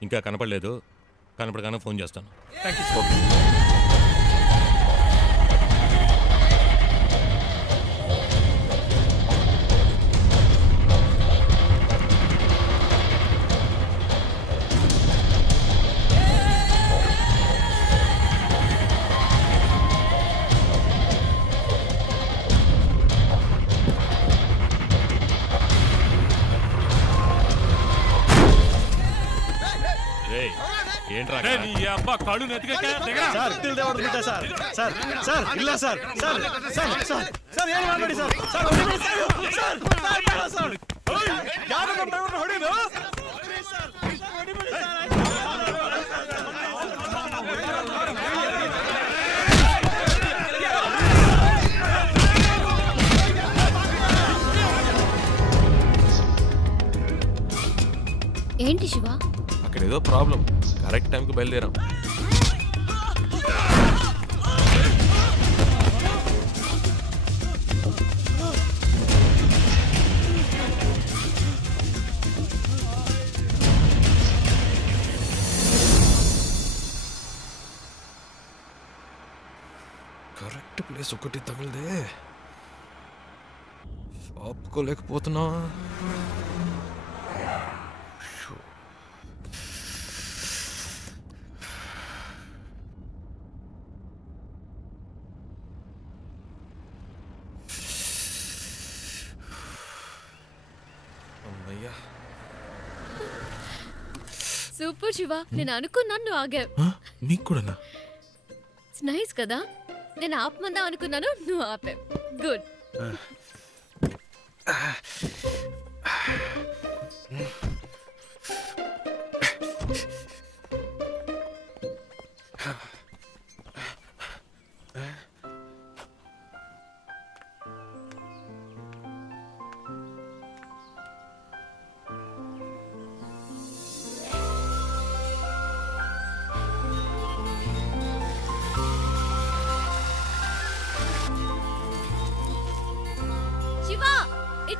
ఇంకా కనపడలేదు. కనపడగానే ఫోన్ చేస్తాను. ఏంట్రా నీ అబ్బా కళ్ళు నెతికే సార్ తిల్దే ಹೊಡೆದ್ಬಿಟ್ಟೆ ಸರ್. ಸರ್ ಸರ್ ಇಲ್ಲ sir. Sir sir sir sir ಏನು ಮಾಡಬೇಡಿ ಸರ್. ಸರ್ ಹೊಡಿಬೇಡಿ ಸರ್. ಸರ್ ಬೇಡ ಸರ್. ಯಾರು ನಮ್ಮ ಡ್ರೈವರ್ ಹೊಡಿದು? ಸರ್ ಹೊಡಿಬೇಡಿ ಸರ್. ఏంటి శివ? అక్కడ ఏదో ప్రాబ్లం. కరెక్ట్ టైంకి బయలుదేరాం. పోలీస్ ఒకటి తగిలిదే ఆపుకోలేకపోతున్నా. అమ్మయ్యా, సూపర్ శివ, నేను అనుకున్నాను నువ్వు ఆగావు. మీకు కూడానా? నైస్ కదా, నేను ఆపమందా అనుకున్నాను, నువ్వు ఆపావు. గుడ్.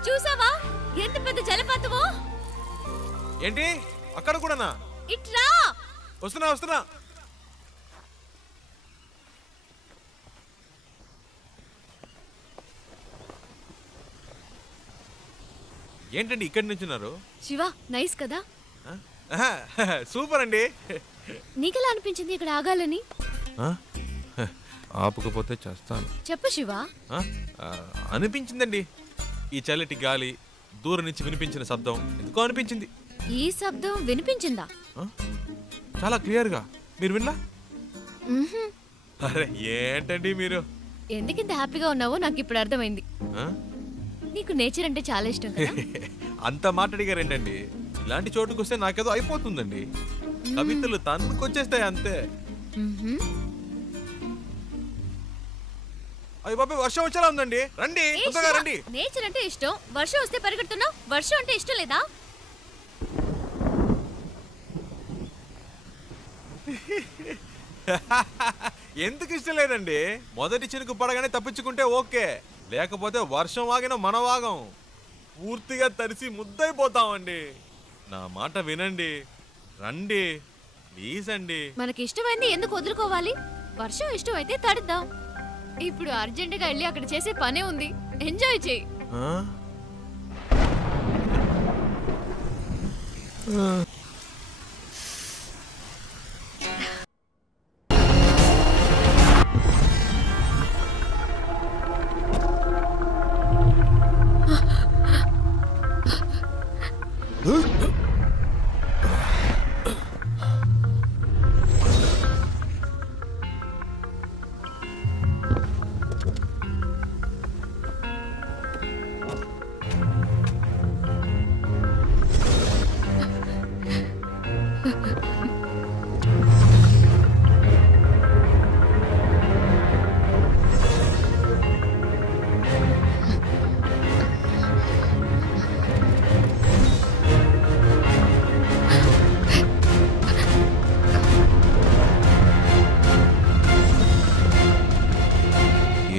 చూసావా ఎంత పెద్ద జలపాతమో? ఏంటి అక్కడ కూడానా? ఇట్లా వస్తున్నా. ఏంటండి ఇక్కడి నుంచున్నారు? శివ నైస్ కదా? సూపర్ అండి. నీకెలా అనిపించింది ఇక్కడ ఆగాలని? ఆపకపోతే చేస్తాను. చెప్పు శివ. అనిపించిందండి, ఈ చల్లటి గాలి, దూరం నుంచి వినిపించిన శబ్దం ఎందుకో అనిపించింది. ఈ శబ్దం వినిపించిందా? చాలా క్లియర్ గా. మీరు వినలా? అరే ఏంటండి మీరు ఎందుకింత హ్యాపీగా ఉన్నావో నాకు ఇప్పుడు అర్థమైంది. నీకు నేచర్ అంటే చాలా ఇష్టం కదా? అంత మాట్లాడిగారేంటండి, ఇలాంటి చోటుకు వస్తే నాకేదో అయిపోతుందండి. కవితలు తన్నుకొచ్చేస్తాయి అంతే. అయ్య బాబాయ్, వర్షం వచ్చేలా ఉందండి, రండి తొందరగా రండి. నేచర్ అంటే ఇష్టం, వర్షం వస్తే పరిగెడుతున్నావు. వర్షం అంటే ఇష్టం లేదా? ఎందుకు ఇష్టం లేదండి? మొదటి చినుకు పడగానే తప్పించుకుంటే ఓకే, లేకపోతే వర్షం ఆగిన మనవాగం పూర్తిగా తడిసి ముద్దైపోతామండి. నా మాట వినండి, రండి ప్లీజ్ అండి. మనకి ఇష్టమైంది ఎందుకు వదులుకోవాలి? వర్షం ఇష్టం అయితే తడుద్దాం. ఇప్పుడు అర్జెంటుగా వెళ్ళి అక్కడ చేసే పనే ఉంది, ఎంజాయ్ చేయి.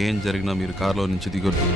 ఏం జరిగినా మీరు కార్లో నుంచి దిగొద్దు.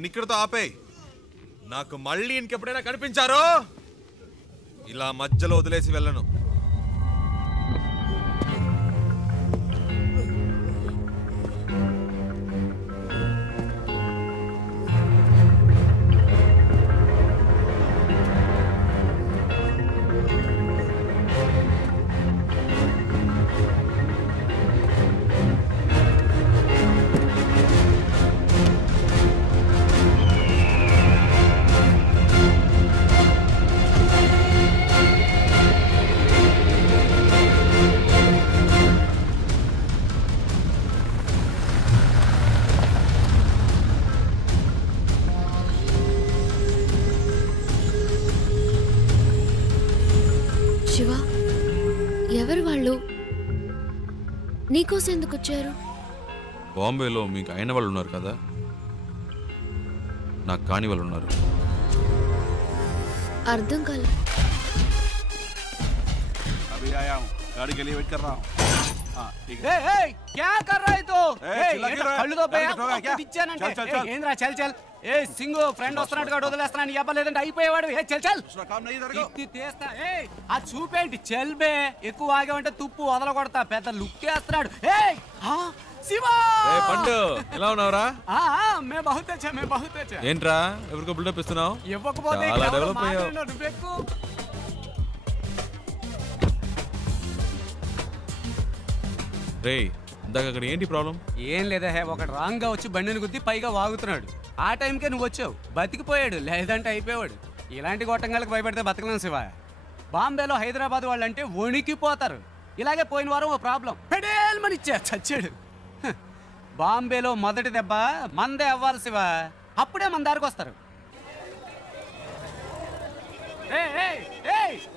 దీని ఇక్కడతో ఆపేయ్. నాకు మళ్ళీ ఇంకెప్పుడైనా కనిపించారో ఇలా మధ్యలో వదిలేసి వెళ్ళను. శివ, ఎవరు వాళ్ళు? నీకోసం ఎందుకు వచ్చారు? బాంబేలో మీకు అయిన వాళ్ళు ఉన్నారు కదా, నాకు కాని వాళ్ళు ఉన్నారు. అర్థం కాల. अभी आया हूँ, गाड़ी के लिए वेट कर रहा हूँ। हाँ ठीक है। क्या कर रहा है तो? चिल्ला क्यों रहा है? కళ్ళు తో गाड़ी को ठोका क्या? चल चल चल। ఏంద్రా చల్ చల్. ఏ సింగు ఫ్రెండ్ వస్తున్నాడు గాడు వదిలేస్తున్నాను ఇవ్వలేదంటే అయిపోయేవాడు. ఏ చల్ చల్. काम नहीं इधर को। ఇత్తి తీస్తా. ఏ ఆ చూపేంటి చల్ బే. ఎక్కువ ఆగావంటే తుప్పు వదల కొడతా. పెద్ద లుక్ వేస్తున్నాడు. ఏ శివా పండు ఎలా ఉన్నావురా? మే బహుత్ అచ్చా మే బహుత్ అచ్చా. ఏంట్రా ఎవరికో బిల్డప్ ఇస్తున్నావు? ఇవ్వకపోతే చాలా డెవలప్ అయ్యావు. నువ్వెక్కు. రేయ్ ఇందాక అక్కడ ఏంటి ప్రాబ్లం? ఏం లేదా హే, ఒకడు రాంగ్ గా వచ్చి బండిని గుద్ది పైగా వాగుతున్నాడు. ఆ టైంకే నువ్వు వచ్చావు, బతికిపోయాడు. లేదంటే అయిపోయాడు. ఇలాంటి గొట్టంగాలకు భయపడితే బతకలేం శివ. బాంబేలో హైదరాబాద్ వాళ్ళంటే వణికిపోతారు. ఇలాగే పోయిన వారం ఓ ప్రాబ్లం పెడేల్మని ఇచ్చా చచ్చాడు. బాంబేలో మొదటి దెబ్బ మందే అవ్వాలి శివ, అప్పుడే మన దారికి వస్తారు.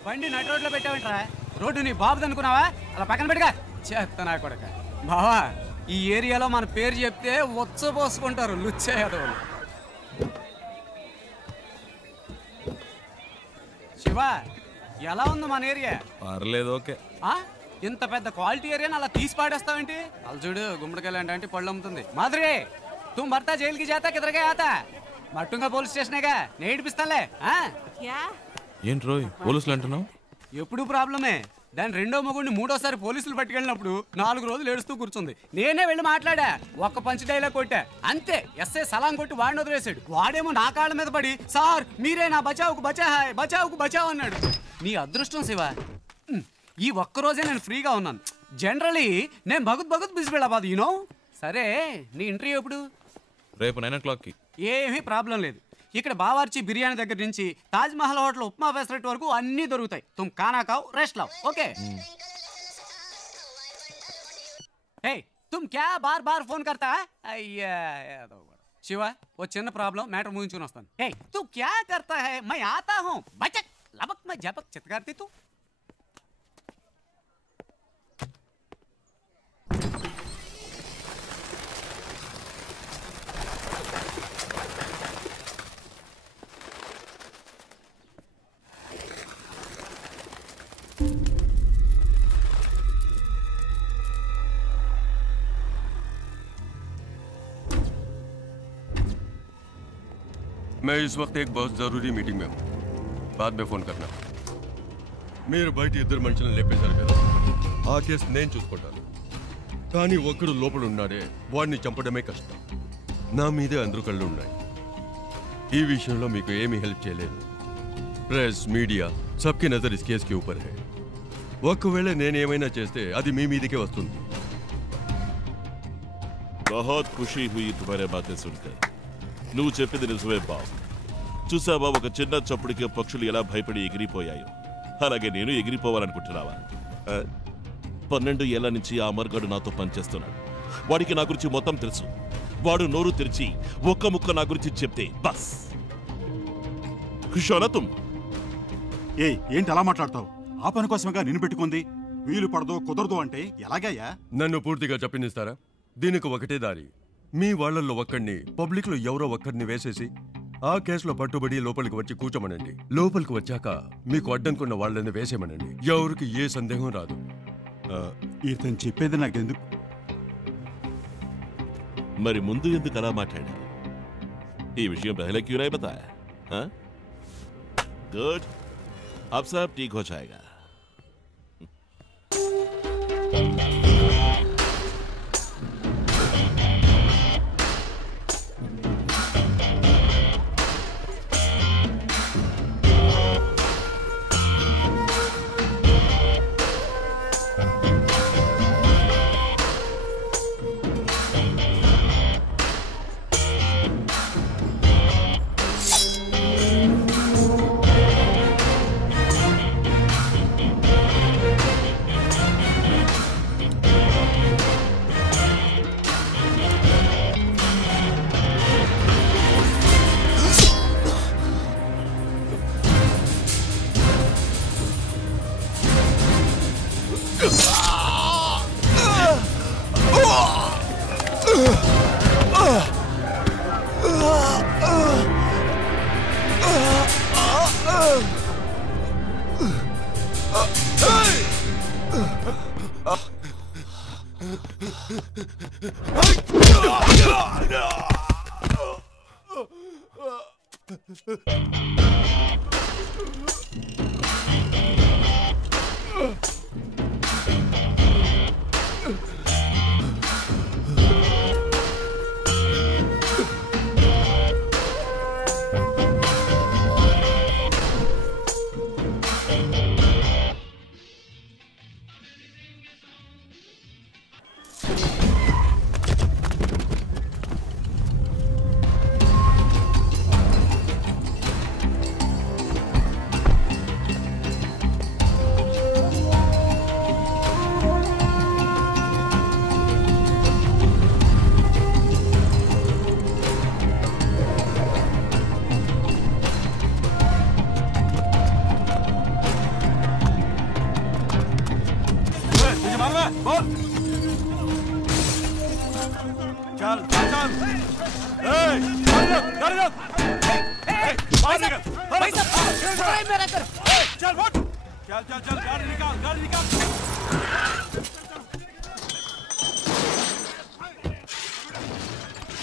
బండి నడి రోడ్లో పెట్టావంటరా? రోడ్డు నీ బాబుది అనుకున్నావా? అలా పక్కన పెట్టుగా చేస్తా కొడక. బావా ఈ ఏరియాలో మన పేరు చెప్తే వచ్చపోసుకుంటారు లుచ్చే యాదవులు. శివ ఎలా ఉంది మన ఏరియా? పర్లేదు ఓకే. ఇంత పెద్ద క్వాలిటీ ఏరియాని అలా తీసి పాడేస్తావేంటి? అలా చూడు గుమ్మడికాయలు అంటే పళ్ళు అమ్ముతుంది. మాధురి तुम भरता जेल की जाता किधर गया आता? మట్టుంగా పోలీస్ స్టేషనేగా నేను ఇడిపిస్తానులే. ఏంటి రోయ్ పోలీసులు అంటున్నావు? ఎప్పుడు ప్రాబ్లమే. దాని రెండో మొగుడిని మూడోసారి పోలీసులు పట్టుకెళ్ళినప్పుడు 4 రోజులు ఏడుస్తూ కూర్చుంది. నేనే వెళ్ళి మాట్లాడా, ఒక్క పంచ్ డైలాగ్ కొట్టా అంతే. ఎస్ఐ సలాం కొట్టి వాడిని వదిలేశాడు. వాడేమో నా కాళ్ళ మీద పడి సార్ మీరే నా బచావుకు బచావు అన్నాడు. నీ అదృష్టం శివ, ఈ ఒక్కరోజే నేను ఫ్రీగా ఉన్నాను. జనరలీ నేను భగత్ బిజీ వెళ్ళబాదు యూనో. సరే నీ ఇంటర్వ్యూ ఎప్పుడు? రేపు 9 o'clockకి. ఏమీ ప్రాబ్లం లేదు. ఇక్కడ బావార్చి బిర్యానీ దగ్గర నుంచి తాజ్ మహల్ హోటల్ ఉప్మా ఫెసరెట్ వరకు అన్నీ దొరుకుతాయి. తుమ్ ఖానా ఖాओ రెస్ట్ లాओ. ఓకే ఏ తుమ్ క్యా బార్ బార్ ఫోన్ కర్తా? అయ్యా శివ ఓ చిన్న ప్రాబ్లం, మ్యాటర్ ముగించుకుని వస్తాను. ఏ తూ క్యా కర్తా హై? మై ఆతా హూ బచక్ లబక్ మై జబక్ చిత్కార్తి తూ. मैं इस वक्त एक बहुत ज़रूरी मीटिंग में हूँ, बाद में फ़ोन करना. మీరు బయట ఇద్దరు మనుషులను లేపేశారు కదా, ఆ కేసు నేను చూసుకుంటాను. కానీ ఒక్కడు లోపల ఉన్నాడే, వాడిని చంపడమే కష్టం. నా మీదే అందరూ కళ్ళు ఉన్నాయి. ఈ విషయంలో మీకు ఏమీ హెల్ప్ చేయలేదు. Press media సబ్కి Nazar is case కి ఊపర్ హై. ఒకవేళ నేనేమైనా చేస్తే అది మీ మీదకే వస్తుంది. बहुत खुशी हुई तुम्हारे बातें सुनकर. నువ్వు చెప్పింది నిజమే బాబు. చూసావా ఒక చిన్న చప్పుడికి పక్షులు ఎలా భయపడి ఎగిరిపోయాయో, అలాగే నేను ఎగిరిపోవాలనుకుంటున్నావా? 12 ఏళ్ల నుంచి ఆ మర్గాడు నాతో పనిచేస్తున్నాడు. వాడికి నా గురించి మొత్తం తెలుసు. వాడు నోరు తెరిచి ఒక్క ముక్క నా గురించి చెప్తే బస్ ఖుషోనతుం. ఏంటి అలా మాట్లాడతావు? ఆ పని కోసమేగా నిన్ను పెట్టుకుంది. వీలు పడదో కుదరదు అంటే ఎలాగయ్యా? నన్ను పూర్తిగా చెప్పనిస్తారా? దీనికి ఒకటే దారి. మీ వాళ్ళల్లో ఒక్కడిని పబ్లిక్లో ఎవరో ఒక్కడిని వేసేసి ఆ కేసులో పట్టుబడి లోపలికి వచ్చి కూర్చోమనండి. లోపలికి వచ్చాక మీకు అడ్డంకున్న వాళ్ళని వేసేమనండి. ఎవరికి ఏ సందేహం రాదు. ఇతను చెప్పేది నాకెందుకు? మరి ముందు ఎందుకు అలా మాట్లాడారు? ये विषय पहले क्यों नहीं बताया? हाँ? गुड, अब सब ठीक हो जाएगा।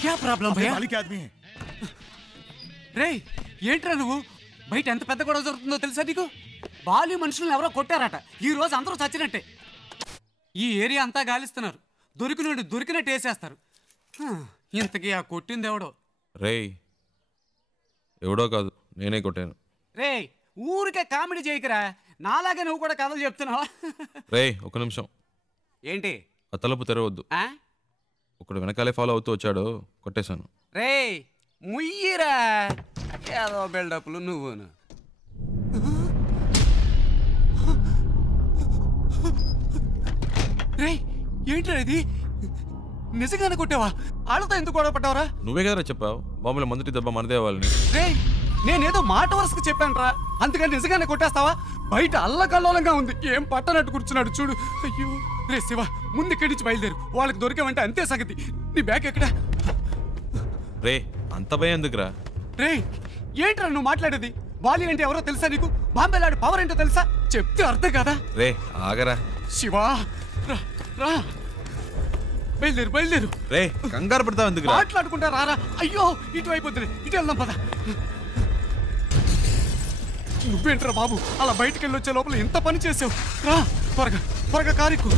क्या प्रॉब्लम भैया? मालिक आदमी है। రే ఏంట్రా నువ్వు బయట ఎంత పెద్ద గొడవ జరుగుతుందో తెలుసా నీకు? బాలి మనుషులను ఎవరో కొట్టారట. ఈ రోజు అందరూ చచ్చినట్టే. ఈ ఏరియా అంతా గాలిస్తున్నారు. దొరికినట్టు వేసేస్తారు. ఇంతకీ ఆ కొట్టింది ఎవడో? రేయ్ ఎవడో కాదు, నేనే కొట్టాను. రే ఊరికే కామెడీ చేయకరా, నాలాగే నువ్వు కూడా కథలు చెప్తున్నావా? రేయ్ ఒక నిమిషం. ఏంటి? ఆ తలుపు తెరవద్దు. ఒకడు వెనకాలే ఫాలో అవుతూ వచ్చాడు, కొట్టేశాను. రే ముయ్యిరా, ఏదో బిల్డప్లు నువ్వును. రే ఏంట్రా ఇది? నిజంగానే కొట్టావా? ఆళ్ళతో ఎందుకు గొడవ పడ్డావరా? నువ్వే కదరా చెప్పావు మామూలు మొదటి దెబ్బ మనదే వాళ్ళని. రే నేనేదో మాట వరుసకు చెప్పాను రా, అందుకని నిజంగానే కొట్టేస్తావా? బయట అల్లకల్లోలంగా ఉంది, ఏం పట్టనట్టు కూర్చున్నాడు చూడు. అయ్యో రే శివ, ముందు ఇక్కడి నుంచి బయలుదేరు. వాళ్ళకి దొరికామంటే అంతే సంగతి. నీ బ్యాగ్ ఎక్కడా? రే అంత భయం ఎందుకురా? రే ఏంట్రా నువ్వు మాట్లాడేది? బాలి అంటే ఎవరో తెలుసా నీకు? బాంబేలాడి పవర్ ఏంటో తెలుసా? చెప్తే అర్థం కదా. రే ఆగరా శివా, రా రా, బయలుదేరు. రే కంగారు పడతావు ఎందుకురా? మాట్లాడుకుంటా రారా. అయ్యో ఇటు అయిపోతుంది, ఇటు వెళ్దాం పద. నువ్వేంట్రా బాబు అలా బయటికి వెళ్ళి వచ్చే లోపల ఎంత పని చేసావు? రా త్వరగా కారెక్కు.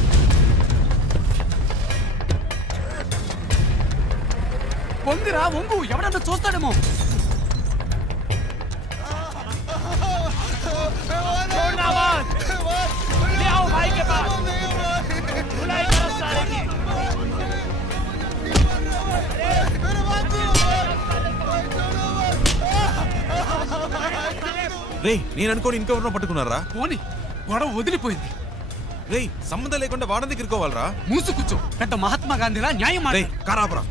వంగిరా వంగు, ఎవడన్నా చూస్తాడేమో. రే నేను అనుకోని ఇంకెవరినో పట్టుకున్నారా? పోనీ గొడవ వదిలిపోయింది. రే సంబంధం లేకుండా వాడని దగ్గరుకోవాలరా? మూసు కూర్చో, పెద్ద మహాత్మా గాంధీలా న్యాయం మాట. కారాపరా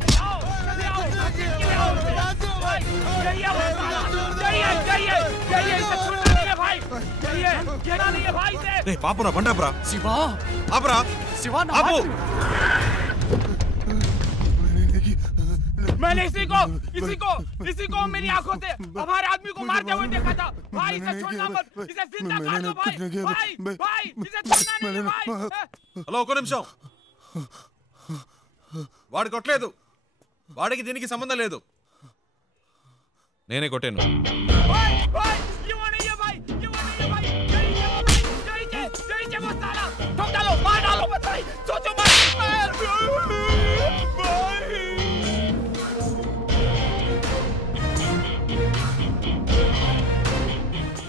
రే పాపురా బండాపురా. శివా ఆపరా శివా, ఆపు. मैंने इसी को मेरी आंखों से हमारे आदमी को मारते हुए देखा था। भाई इसे छोड़ना मत, इसे जिंदा मार दो भाई, भाई इसे छोड़ना नहीं भाई। హలో ఒక నిమిషం. వాడు కొట్టలేదు, వాడికి దీనికి సంబంధం లేదు. నేనే కొట్టాను.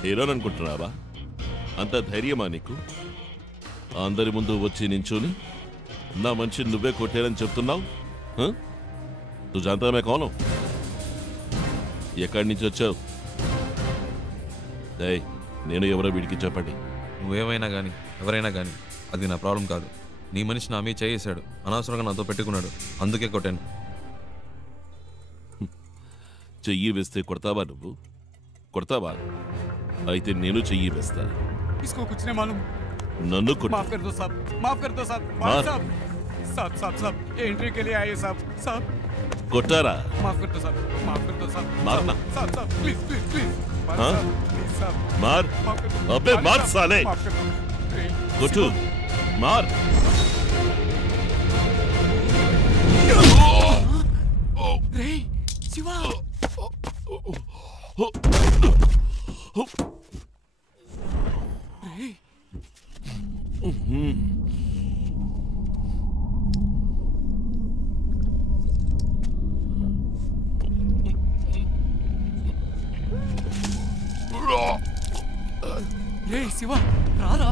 హీరోని అనుకుంటున్నావా? అంత ధైర్యమా నీకు? అందరి ముందు వచ్చి నించుని నా మనిషి నువ్వే కొట్టారని చెప్తున్నావు? నువ్వు జాంతమే కోను? ఎక్కడి నుంచి వచ్చావు? నేను ఎవరో వీడికి చెప్పండి. నువ్వేమైనా కానీ ఎవరైనా కానీ అది నా ప్రాబ్లం కాదు. నీ మనిషి నా మీద చేసాడు, అనవసరంగా నాతో పెట్టుకున్నాడు, అందుకే కొట్టాను. చెయ్యి వేస్తే కొడతావా నువ్వు? కొడతావా? అయితే నేను చెయ్యి వేస్తా. నన్ను కొట్టు. एंट्री के लिए आए साहब साहब కొట్టారా? माफ कर दो साहब माफ कर दो साहब मारना साहब साहब प्लीज प्लीज प्लीज हाँ? साहब मार अबे मार साले कोटू मार रे शिवा रे రే శివ రారా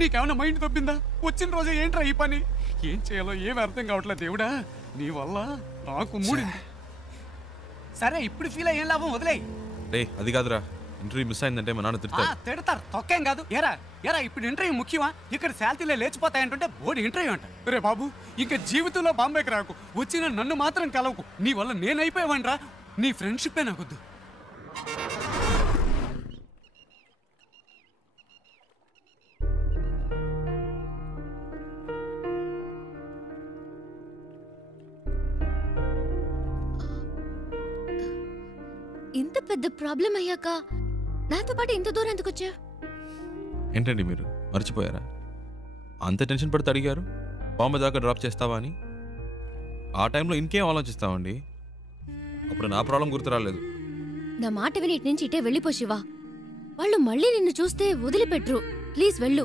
నీకేమన్నా మైండ్ తప్పిందా? వచ్చిన రోజే ఏంట్రా ఈ పని? ఏం చేయాలో ఏం అర్థం కావట్లేదు దేవుడా, నీ వల్ల నాకు మూడింది. సరే ఇప్పుడు ఫీల్ అయ్యేం లాభం, వదిలేయ్. అది కాదురా, ఇంటర్వ్యూ మిస్ అయిందంటే మా నాన్న తిడతారు. తిడతారు, తొక్కేం కాదు. ఎరా ఎరా ఇప్పుడు ఇంటర్వ్యూ ముఖ్యమా? ఇక్కడ శాలరీలే లేచిపోతాయంటుంటే బోర్డు ఇంటర్వ్యూ అంట. రే బాబు, ఇంకా జీవితంలో బాంబేకి రాకు, వచ్చిన నన్ను మాత్రం కలవకు. నీ వల్ల నేనైపోయావనరా, నీ ఫ్రెండ్షిప్పే నాకొద్దు. ఇంత పెద్ద ప్రాబ్లం అయ్యాక నాతో పాటు ఇంత దూరం ఎందుకు వచ్చా? ఏంటండి మీరు మర్చిపోయారా? అంత టెన్షన్ పడితే అడిగారు బాంబే దాకా డ్రాప్ చేస్తావా అని. ఆ టైంలో ఇంకేం ఆలోచిస్తామండి? అప్పుడు నా ప్రాబ్లం గుర్తు రాలేదు. నా మాట విని ఇటు నుంచి ఇటే వెళ్ళిపో శివ. వాళ్ళు మళ్ళీ నిన్ను చూస్తే వదిలిపెట్టరు. ప్లీజ్ వెళ్ళు.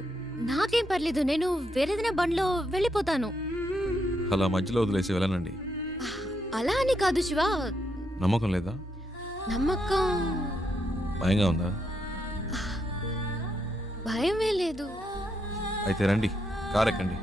నాకేం పర్లేదు, నేను వేరేదైనా బండ్లో వెళ్ళిపోతాను. అలా మధ్యలో వదిలేసి వెళ్ళనండి. అలా అని కాదు శివ. నమ్మకం లేదా? నమ్మకం భయంగా ఉందా? భయమే లేదు. అయితే రండి, కార్ ఎక్కండి.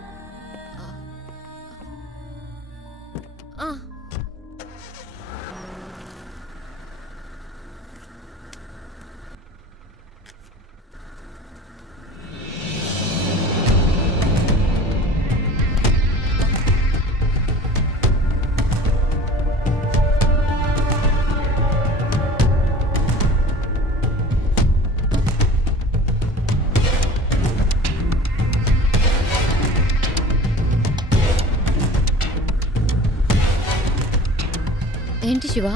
ఏంటి శివ?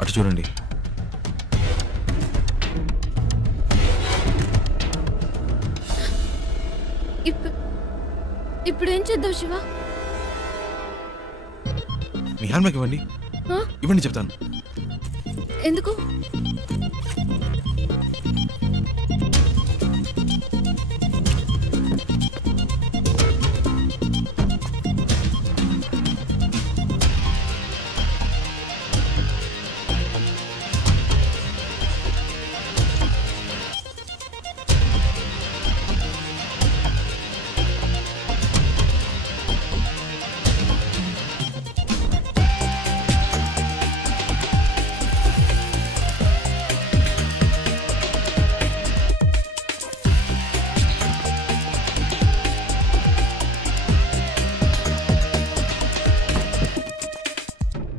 అటు చూడండి. ఇప్పుడు ఏం చేద్దాం శివ? మీ హ్యాండ్ బ్యాగ్ ఇవ్వండి. ఇవ్వండి చెప్తాను. ఎందుకు?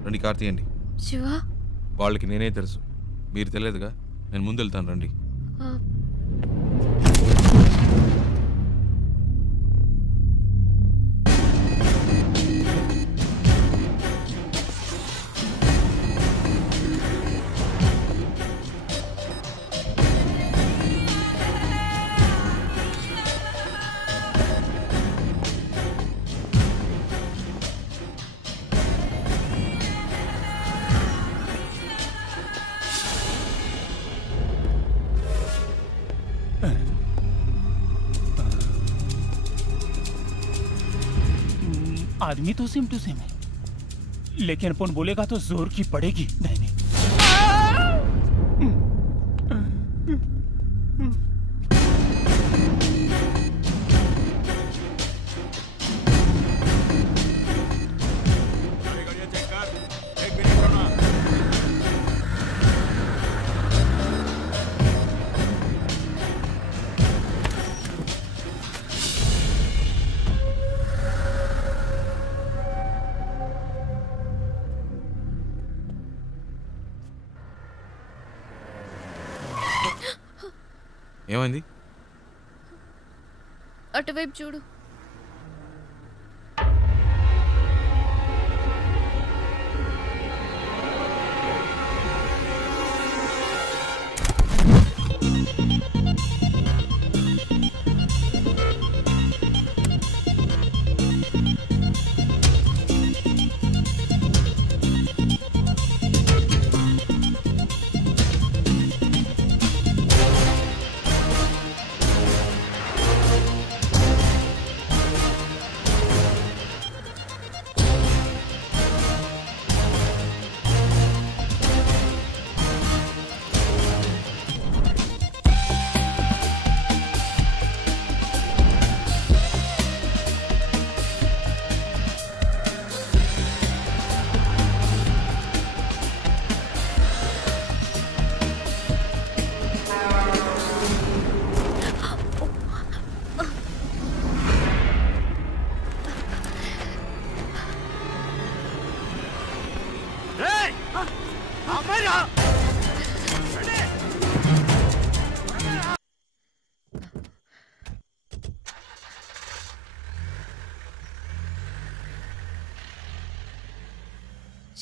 రండి, కార్ తీయండి. శివ, వాళ్ళకి నేనే తెలుసు, మీరు తెలియదుగా. నేను ముందు వెళ్తాను, రండి. आदमी तो सेम टू सेम है, लेकिन अपन बोलेगा तो जोर की पड़ेगी। नहीं नहीं, ఏమైంది? అటువైపు చూడు.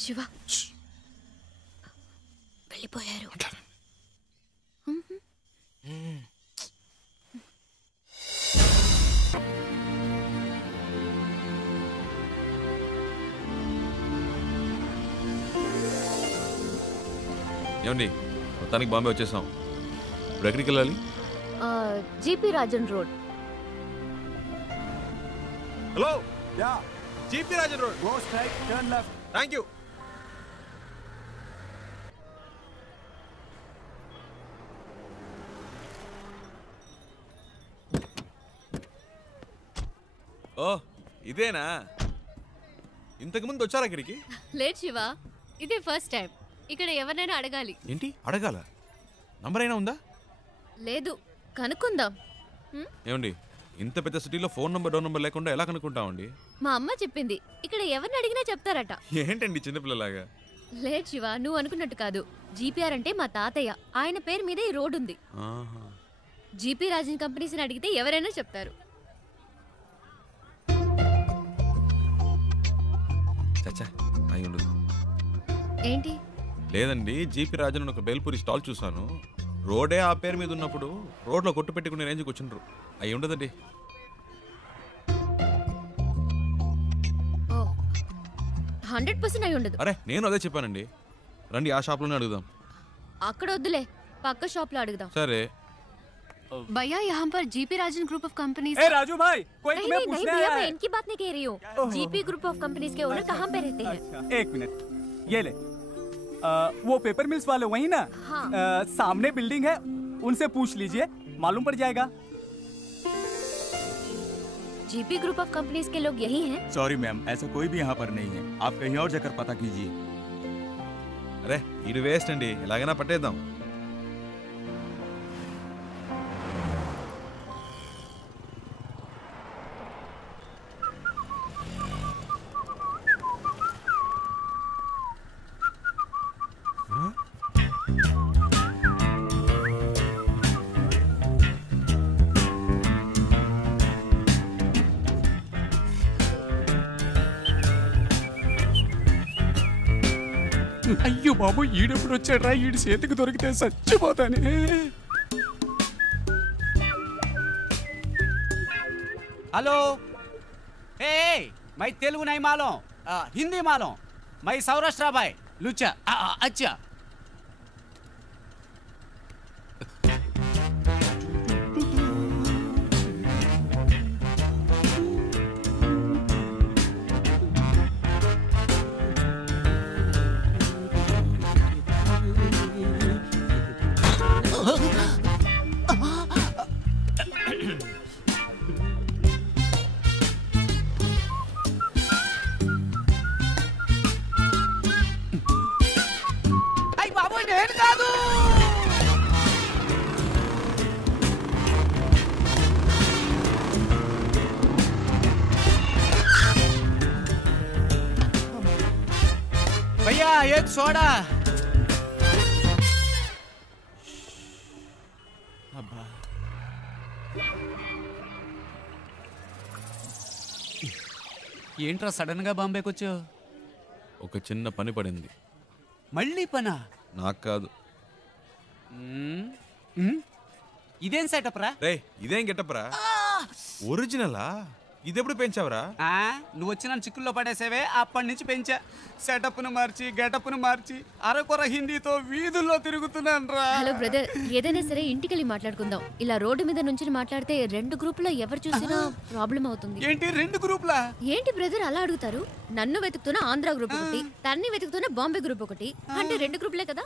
శివ, వెళ్ళిపోయారు. ఏమండి మొత్తానికి బాంబే వచ్చేసాం. ఇప్పుడు ఎక్కడికి వెళ్ళాలి? GP Rajan road. Hello yeah GP Rajan road. Go straight turn left. Thank you. Oh ఇదేనా? ఇంతకు ముందు వచ్చారా ఇక్కడికి? లేదు శివ, ఇదే ఫస్ట్ టైం. ఇక్కడ ఎవరినైనా అడగాలి. ఏంటి అడగాల? నంబర్ అయినా ఉందా? లేదు, కనుక్కుందాం. ఏమండి ఇంత పెద్ద సిటీలో ఫోన్ నంబర్ డోర్ నంబర్ లేకుండా ఎలా కనుక్కుంటామండి? మా అమ్మ చెప్పింది ఇక్కడ ఎవరిని అడిగినా చెప్తారట. ఏంటండి చిన్నపిల్లలాగా? లేదు శివ, నువ్వు అనుకున్నట్టు కాదు. జీపీఆర్ అంటే మా తాతయ్య, ఆయన పేరు మీద ఈ రోడ్ ఉంది. జీపీ రాజన్ కంపెనీస్ని అడిగితే ఎవరైనా చెప్తారు. చచ్చా అయి ఉండదు. ఏంటి? లేదండి, జీపీ రాజన్ ఒక బేల్పూరి స్టాల్ చూసాను. రోడే ఆ పేరు మీద ఉన్నప్పుడు రోడ్లో కొట్టు పెట్టుకునే రేంజ్కి వచ్చిండ్రు. అయి ఉండదండి. 100% అయి ఉండదు. అరే నేను అదే చెప్పానండి. రండి ఆ షాప్లోనే అడుగుదాం. అక్కడ వద్దులే, పక్క షాప్ లో అడుగుదాం. సరే. भैया यहाँ पर GP Rajan group of companies. ए राजू भाई, कोई तुम्हें नहीं पूछने भैया, आया मैं है। इनकी बात नहीं कह रही हूँ। जीपी ग्रुप ऑफ कंपनीज के ओनर कहाँ पे रहते हैं? एक मिनट, ये ले। वो पेपर मिल्स वाले वही ना? हाँ। सामने बिल्डिंग है, उनसे पूछ लीजिए, मालूम पड़ जाएगा। जीपी ग्रुप ऑफ कंपनीज के लोग यही हैं? सॉरी मैम, ऐसा कोई भी यहाँ पर नहीं है। आप कहीं और जाकर पता कीजिए। అరే ఇది వేస్ట్ అండి, ఎలాగైనా పట్టేద్దాం. అయ్యో బాబు, ఈడెప్పుడు వచ్చాడ్రా? ఈడి చేతికి దొరికితే చచ్చిపోతానే. हेलो, ए मैं तेलुगु नहीं मालूम, हिंदी मालूम। मैं सौराष्ट्र भाई लुच्चा। अच्छा भैया एक सोडा। ఏంట్రా సడన్ గా బాంబేకి వచ్చావు? ఒక చిన్న పని పడింది. మళ్ళీ పనా? నాకు కాదు. ఇదేం సెటప్ రా? రే ఇదేం గెటప్ రా? ఒరిజినలా? ఇదెప్పుడు పెంచావురా? నువ్వు వచ్చి నన్ను చిక్కుల్లో పడేసేవే, అప్పటి నుంచి పెంచా. సెటప్ను మార్చి గెటప్ను మార్చి అరకొర హిందీతో వీధుల్లో తిరుగుతున్నాను రా. హలో బ్రదర్, ఏదైనా సరే ఇంటికెళ్ళి మాట్లాడుకుందాం. ఇలా రోడ్డు మీద నుంచి మాట్లాడితే రెండు గ్రూపులో ఎవరు చూసినా ప్రాబ్లం అవుతుంది. ఏంటి రెండు గ్రూపులా? ఏంటి బ్రదర్ అలా అడుగుతారు? నన్ను వెతుకుతున్న ఆంధ్ర గ్రూప్ ఒకటి, తన్ని వెతుకుతున్న బాంబే గ్రూప్ ఒకటి, అంటే రెండు గ్రూపులే కదా.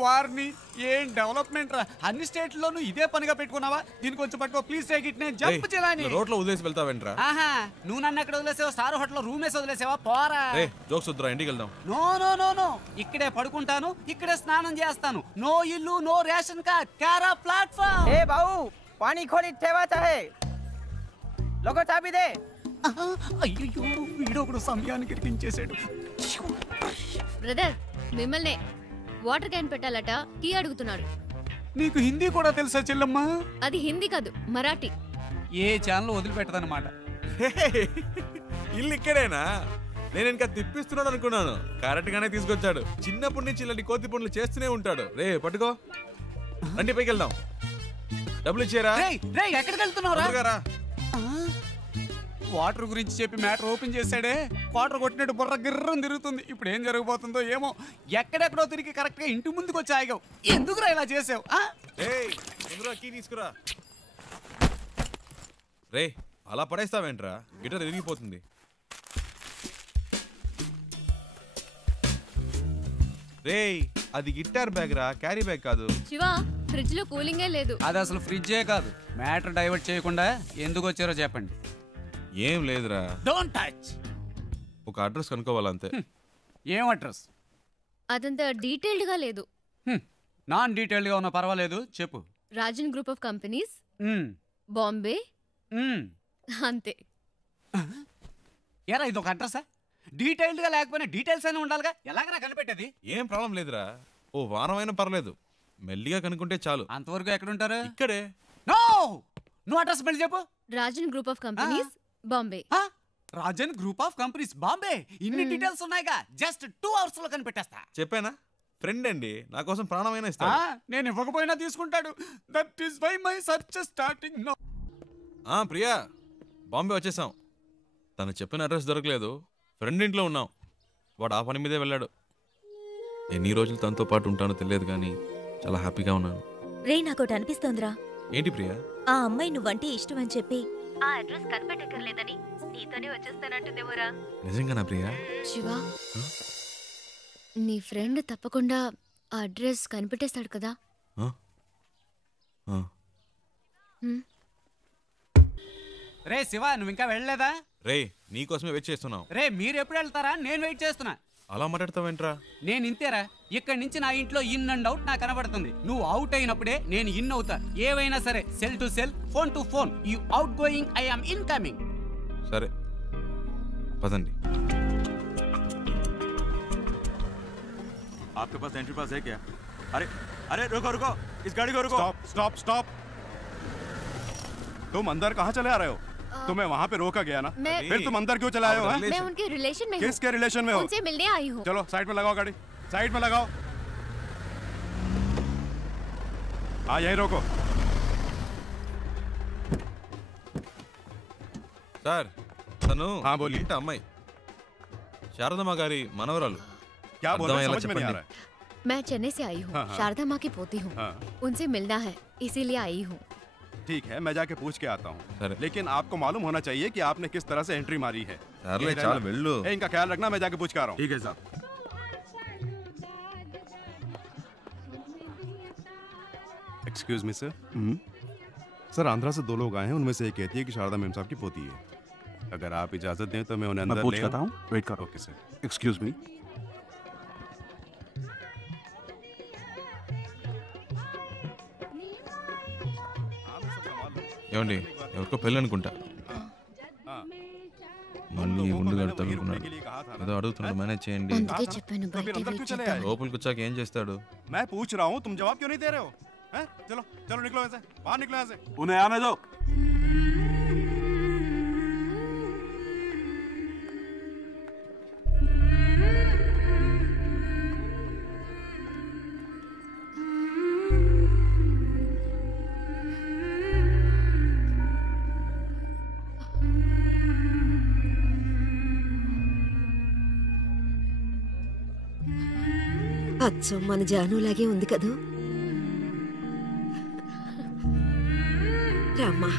వారిని ఏం డెవలప్మెంట్ రా! అన్ని స్టేట్లోనూ ఇదే పనిగా పెట్టుకున్నావా? దీనికి వచ్చి పట్టుకో ప్లీజ్ టేక్ ఇట్. నేను జంప్ చేయాలని రోడ్లో వదిలేసి వెళ్తావేంట్రా? ఆహా, నువ్వు నన్ను ఎక్కడ వదిలేసావా? స్టార్ హోటల్ రూమ్ వేసి వదిలేసావా? పోరా. జోక్స్ వద్దురా, ఇంటికి వెళ్దాం. నో నో నో నో, ఇక్కడే పడుకుంటాను, ఇక్కడే స్నానం చేస్తాను. నో ఇల్లు, నో రేషన్ కార్డ్, కారా ప్లాట్ఫామ్. ఏ బాబు, పానీ ఖోలి ठेवायचा है, लोगो चाबी दे. అయ్యో, వీడొకడు సమయానికి ఇరికించేశాడు. బ్రదర్ మిమ్మల్ని వాటర్ క్యాన్ పెట్టాలట, కీ అడుగుతున్నాడు. నీకు హిందీ కూడా తెలుసా చెల్లమ్మ? అది హిందీ కాదు, మరాఠీ. ఏ ఛానల్ వదిలిపెట్టదన్నమాట. ఇల్లు ఇక్కడేనా? నేను ఇంకా తిప్పిస్తున్నాడు అనుకున్నాను. కరెక్ట్ గానే తీసుకొచ్చాడు. చిన్నప్పటి నుంచి ఇలాంటి కోతి పనులు చేస్తూనే ఉంటాడు. రే పట్టుకో, రండి పైకి వెళ్దాం. డబ్బులు ఇచ్చారా? ఎక్కడికి వెళ్తున్నావురా? వాటర్ గురించి చెప్పి మ్యాటర్ ఓపెన్ చేశాడే, వాటర్ కొట్టినట్టు బుర్ర గిర్రం తిరుగుతుంది. ఇప్పుడు ఏం జరగబోతుందో ఏమో. ఎక్కడెక్కడో తిరిగి కరెక్ట్ గా ఇంటి ముందుకు వచ్చి ఆగావు. ఎందుకురా ఇలా చేసావు? కీ తీసుకురా. రే అలా పడేస్తావేంట్రా, గిటార్ విరిగిపోతుంది. రే అది గిటార్ బ్యాగ్ రా, క్యారీ బ్యాగ్ కాదు. శివా, ఫ్రిడ్జ్ లో కూలింగే లేదు. అది అసలు ఫ్రిడ్జే కాదు. మ్యాటర్ డైవర్ట్ చేయకుండా ఎందుకు వచ్చారో చెప్పండి. ఏం లేదురా, డోంట్ టచ్. ఒక అడ్రస్ కనుక్కోవాలంతే. ఏం అడ్రస్? అదంతా డీటెయిల్డ్ గా లేదు. నాన్ డీటెయిల్డ్ గా ఉన్నా పర్వాలేదు, చెప్పు. Rajan group of companies, Bombay, అంతే. ఏరా ఇది ఒక అడ్రసా? డీటెయిల్డ్ గా లేకపోయినా డీటెయిల్స్ అయినా ఉండాలిగా. ఎలాగరా కనిపెట్టేది? ఏం ప్రాబ్లం లేదురా, ఓ వారం అయినా పర్లేదు, మెల్లిగా కనుక్కుంటే చాలు. అంతవరకు ఎక్కడ ఉంటారు? ఇక్కడే. నో, నువ్వు అడ్రస్ మళ్ళీ చెప్పు. Rajan group of companies, Bombay. Rajan group of companies, Bombay. ఇన్ని డీటెయిల్స్ ఉన్నాయిగా, జస్ట్ 2 hours లో కనిపెట్టేస్తా. చెప్పానా, ఫ్రెండ్ అండి, నా కోసం ప్రాణమైనా ఇస్తా. నేను ఇవ్వకపోయినా తీసుకుంటాడు. That is why my search starting now. Priya, Bombay వచ్చేసాం. తను చెప్పిన అడ్రస్ దొరకలేదు, ఫ్రెండ్ ఇంట్లో ఉన్నాం. వాడు ఆ పని మీదే వెళ్ళాడు. ఎన్ని రోజులు తనతో పాటు ఉంటానో తెలియదు కానీ చాలా హ్యాపీగా ఉన్నాను. రే నాకోటి అనిపిస్తోందిరా. ఏంటి ప్రియా? ఆ అమ్మాయి నువ్వంటే ఇష్టం అని చెప్పి ఆ అడ్రస్ కనిపెట్టక్కర్లేదని నీతోనే వచ్చేస్తానంటుందేమోరా. నిజంగానా ప్రియా? శివా, నీ ఫ్రెండ్ తప్పకుండా ఆ అడ్రస్ కనిపెట్టేస్తాడు కదా. రే శివ, నువ్వు ఇంకా వెళ్ళలేదా? రే నీకోసమే వెయిట్ చేస్తున్నావు. రే మీరు ఎప్పుడు వెళ్తారా? నేను వెయిట్ చేస్తున్నా. అలా మాట్లాడతావేంట్రా? నేను ఇంతేరా. ఇక్కడి నుంచి నా ఇంట్లో ఇన్ అండ్ అవుట్ నాకు కనబడుతుంది. నువ్వు అవుట్ అయినప్పుడే నేను ఇన్ అవుతా. ఏవైనా సరే, cell to cell, phone to phone. You out going, I am incoming. సరే పదండి. आपके पास एंट्री पास है क्या? अरे अरे रुको रुको, इस गाड़ी को रुको. Stop stop stop. तुम अंदर कहाँ चले आ रहे हो? तुम्हें वहाँ पे रोका गया ना, फिर तुम अंदर क्यों चले आए हो? मैं उनके रिलेशन में हूँ. किसके रिलेशन में हो? उनसे मिलने आई हूँ. चलो साइड में लगाओ गाड़ी, साइड में लगाओ. हाँ यही रोको. సార్, తను ఇంటి అమ్మాయి, శారదమ్మ గారి మనవరాలు. क्या बोल रहे हो? समझ में नहीं आ रहा है. मैं चेन्नई से आई हूँ. शारदा माँ की पोती हूँ. उनसे मिलना है, इसीलिए आई हूँ. ठीक है, मैं जाके पूछ के आता हूँ. लेकिन आपको मालूम होना चाहिए कि आपने किस तरह से एंट्री मारी है. इनका ख्याल रखना, मैं जाके पूछ के आ रहा हूँ. ठीक है साहब. Excuse me sir. Sir Andhra से 2 लोग आए हैं, उनमें से एक कहती है कि शारदा मेम साहब की पोती है. अगर आप इजाजत दें तो मैं उन्हें अंदर पूछ ले करता हूँ. वेट करो. Okay sir. Excuse me. ఏమండి, ఎవరికో పెళ్ళి అనుకుంటా. మళ్ళీ ఉండుగాడు తగులుకున్నాడు. ఏదో అడుగుతున్నాడు, మేనేజ్ చేయండి. లోపలికి వచ్చాక ఏం చేస్తాడు? मैं पूछ रहा हूँ, तुम जवाब क्यों नहीं दे रहे हो? हैं? चलो चलो निकलो यहाँ से, बाहर निकलो यहाँ से. उन्हें आने दो. అచ్చం మన జానులాగే ఉంది కదూ. రామ్మా.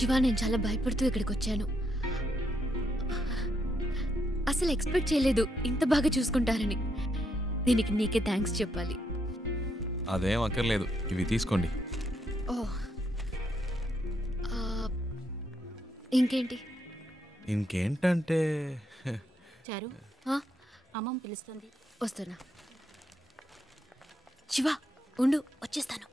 శివ, నేను చాలా భయపడుతూ ఇక్కడికి వచ్చాను. అసలు ఎక్స్పెక్ట్ చేయలేదు ఇంత బాగా చూసుకుంటారని. దీనికి నీకే థ్యాంక్స్ చెప్పాలి. అదేం అక్కర్లేదు, ఇవి తీసుకోండి. ఓ, ఇంకేంటి? ఇంకేంటంటే చారు, అమ్మమ్మ పిలుస్తుంది. వస్తున్నా. శివ ఉండు, వచ్చేస్తాను.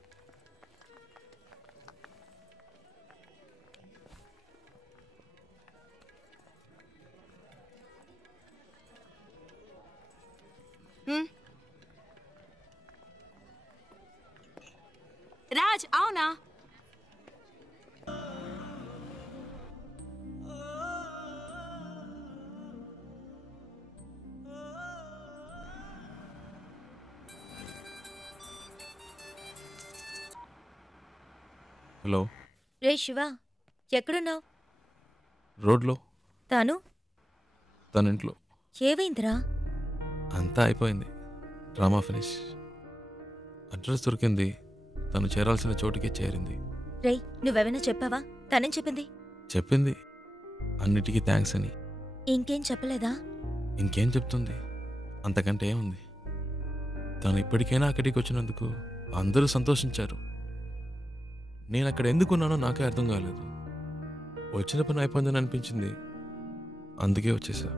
రాజ్, అవునా? హలో. రే శివ, ఎక్కడున్నావు? రోడ్లో. తాను తన ఇంట్లో. ఏవైందిరా? అంతా అయిపోయింది, డ్రామా ఫినిష్. అడ్రస్ దొరికింది, తను చేరాల్సిన చోటుకే చేరింది. రే, నువ్వెవైనా చెప్పావా? తనేం చెప్పింది? చెప్పింది అన్నిటికీ థ్యాంక్స్ అని. ఇంకేం చెప్పలేదా? ఇంకేం చెప్తుంది, అంతకంటే ఏముంది. తను ఇప్పటికైనా అక్కడికి వచ్చినందుకు అందరూ సంతోషించారు. నేను అక్కడ ఎందుకున్నానో నాకే అర్థం కాలేదు. వచ్చిన పని అయిపోయిందని అనిపించింది, అందుకే వచ్చేసా.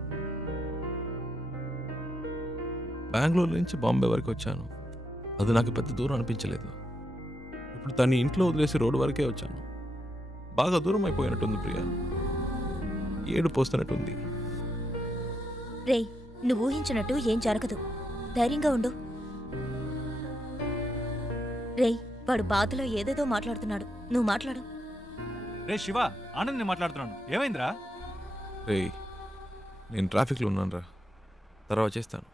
బెంగళూరు నుంచి బాంబే వరకు వచ్చాను, అది నాకు పెద్ద దూరం అనిపించలేదు. ఇప్పుడు తను ఇంట్లో వదిలేసి రోడ్డు వరకే వచ్చాను. బాగా దూరం అయిపోయినట్టుంది ప్రియా, ఏడు పోస్తున్నట్టుంది. రే, నువ్వు ఊహించినట్టు ఏం జరగదు, ధైర్యంగా ఉండు. రే, వాడు బాధలో ఏదేదో మాట్లాడుతున్నాడు, నువ్వు మాట్లాడు. రే శివ, ఆనంద్ నేను మాట్లాడుతున్నాను. ఏమైందిరా? రే, నేను ట్రాఫిక్లో ఉన్నాను రా, తర్వాత చేస్తాను.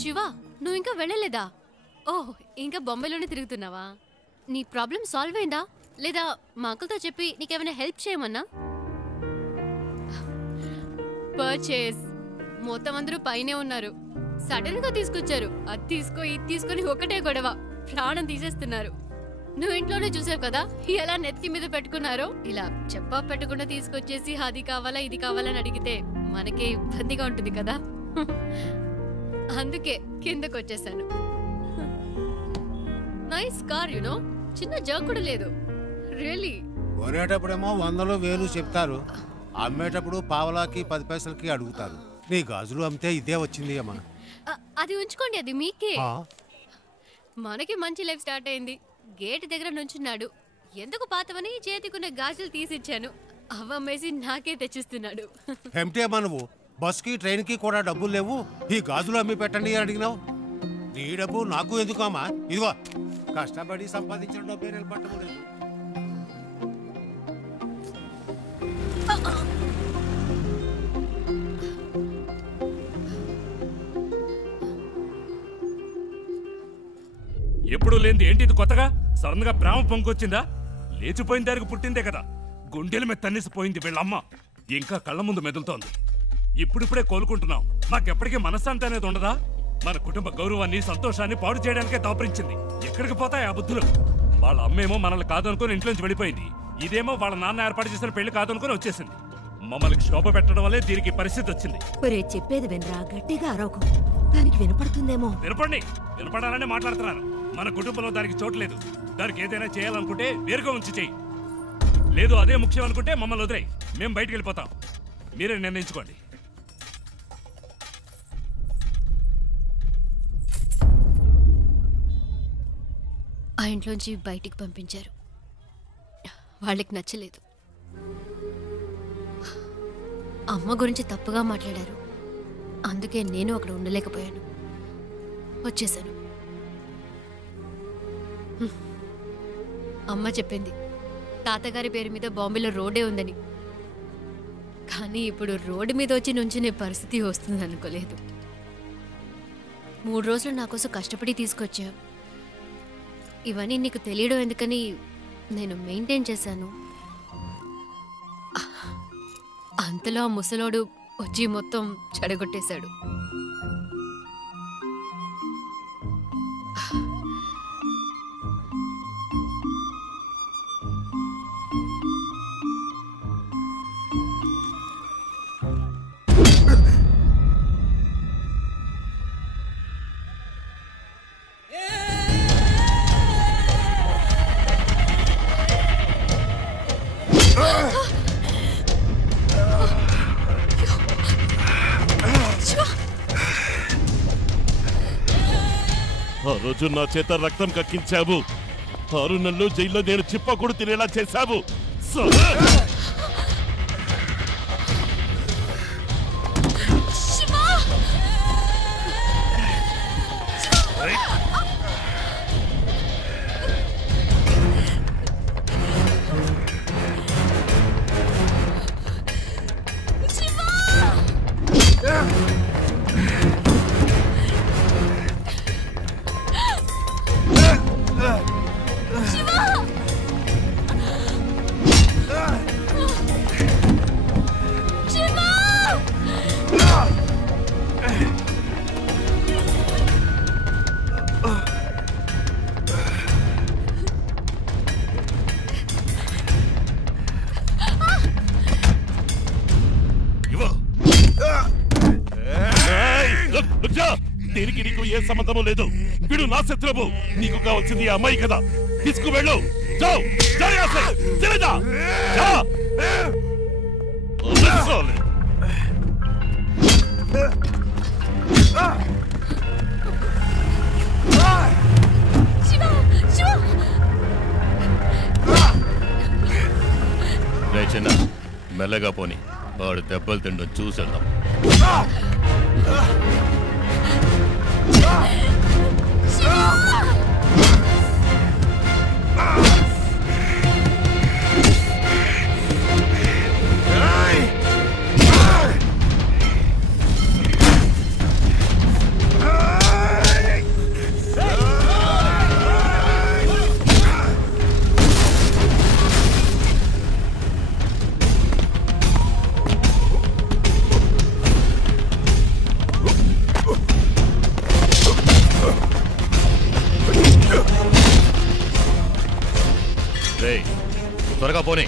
శివ, నువ్వు ఇంకా వెళ్ళలేదా? ఓహ్, ఇంకా బొంబాయిలోనే తిరుగుతున్నావా? నీ ప్రాబ్లం సాల్వ్ అయిందా లేదా మా అంకుల్తో చెప్పి నీకేమైనా హెల్ప్ చేయమన్నా? పర్చేస్ మొత్తం అందరూ పైనే ఉన్నారు, సడన్ గా తీసుకొచ్చారు. అది తీసుకో ఇది తీసుకొని ఒకటే గొడవ, ప్రాణం తీసేస్తున్నారు. నువ్వు ఇంట్లోనే చూసావు కదా ఎలా నెత్తి మీద పెట్టుకున్నారో. ఇలా చెప్పా పెట్టకుండా తీసుకొచ్చేసి అది కావాలా ఇది కావాలని అడిగితే మనకే ఇబ్బందిగా ఉంటుంది కదా. అందుకే కిందకు వచ్చేసాను. నైస్ కార్, యునో, చిన్న జర్క్ కూడా లేదు. రియలీ. కొనేటప్పుడేమో 100 1000 చెప్తారు, అమ్మేటప్పుడు పావలాకి 10 పైసలకి అడుగుతారు. నీ గాజులు అమ్మితే ఇదే వచ్చింది అమ్మా. అది ఉంచుకోండి, అది మీకే. మనకి మంచి లైఫ్ స్టార్ట్ అయింది. గేట్ దగ్గర నుంచున్నాడు, ఎందుకు పాతవని చేతికున్న గాజులు తీసిచ్చాను. అవమ్మేసి నాకే తెచ్చిస్తున్నాడు. ఏమిటి అమ్మా నువ్వు? బస్కి ట్రైన్కి కూడా డబ్బులు లేవు, ఈ గాజులు అమ్మి పెట్టండి అని అడిగినావు. నీ డబ్బు నాకు ఎందుకు అమ్మా? ఇదిగో కష్టపడి సంపాదించిన డబ్బే నిలబట్టము లేదు. ఎప్పుడు లేనిది ఏంటి ఇది కొత్తగా? సడన్ గా ప్రేమ పొంగొచ్చిందా? లేచిపోయిన దానికి పుట్టిందే కదా, గుండెల మీద తన్నేసిపోయింది వీళ్ళమ్మ, ఇంకా కళ్ళ ముందు మెదులుతోంది. ఇప్పుడిప్పుడే కోలుకుంటున్నాం, మాకెప్పటికీ మనశ్శాంతి అనేది ఉండదా? మన కుటుంబ గౌరవాన్ని సంతోషాన్ని పాడు చేయడానికే దాపరించింది. ఎక్కడికి పోతాయి ఆ బుద్ధులు? వాళ్ళ అమ్మేమో మనల్ని కాదనుకుని ఇంట్లోంచి వెళ్ళిపోయింది, ఇదేమో వాళ్ళ నాన్న ఏర్పాటు చేసిన పెళ్లి కాదనుకుని వచ్చేసింది. మమ్మల్ని శోభ పెట్టడం వల్లే దీనికి పరిస్థితి వచ్చింది. ఒరే, చెప్పేది వినరా, గట్టిగా అరవకు, దానికి వినపడుతుందేమో. వినపండి, వినపడాలనే మాట్లాడుతున్నాను. మన కుటుంబంలో దానికి చోటు లేదు. దానికి ఏదైనా చేయాలనుకుంటే వేరుగా ఉంచి చెయ్యి, లేదు అదే ముఖ్యం అనుకుంటే మమ్మల్ని వదిలేయి, మేము బయటికి వెళ్ళిపోతాం. మీరే నిర్ణయించుకోండి. ఆ ఇంట్లోంచి బయటికి పంపించారు. వాళ్ళకి నచ్చలేదు. అమ్మ గురించి తప్పుగా మాట్లాడారు. అందుకే నేను అక్కడ ఉండలేకపోయాను, వచ్చేసాను. అమ్మ చెప్పింది తాతగారి పేరు మీద బాంబేలో రోడ్డే ఉందని. కానీ ఇప్పుడు రోడ్డు మీద వచ్చి నుంచునే పరిస్థితి వస్తుంది అనుకోలేదు. 3 రోజులు నా కోసం కష్టపడి తీసుకొచ్చా. ఇవన్నీ నీకు తెలియడం ఎందుకని నేను మెయింటైన్ చేశాను. అంతలో ఆ ముసలోడు వచ్చి మొత్తం చెడగొట్టేశాడు. ఆ రోజు నా చేత రక్తం కక్కించావు. 6 నెలలు జైల్లో నేను చిప్పకూడు తినేలా చేశావు. దీనికి నీకు ఏ సంబంధము లేదు. వీడు నా శత్రువు. నీకు కావాల్సింది ఈ అమ్మాయి కదా. తీసుకువెళ్ళు. చిన్న మెల్లగా పోని. వాడు దెబ్బలు తిండం చూసేద్దాం. త్వరగా పోనీ.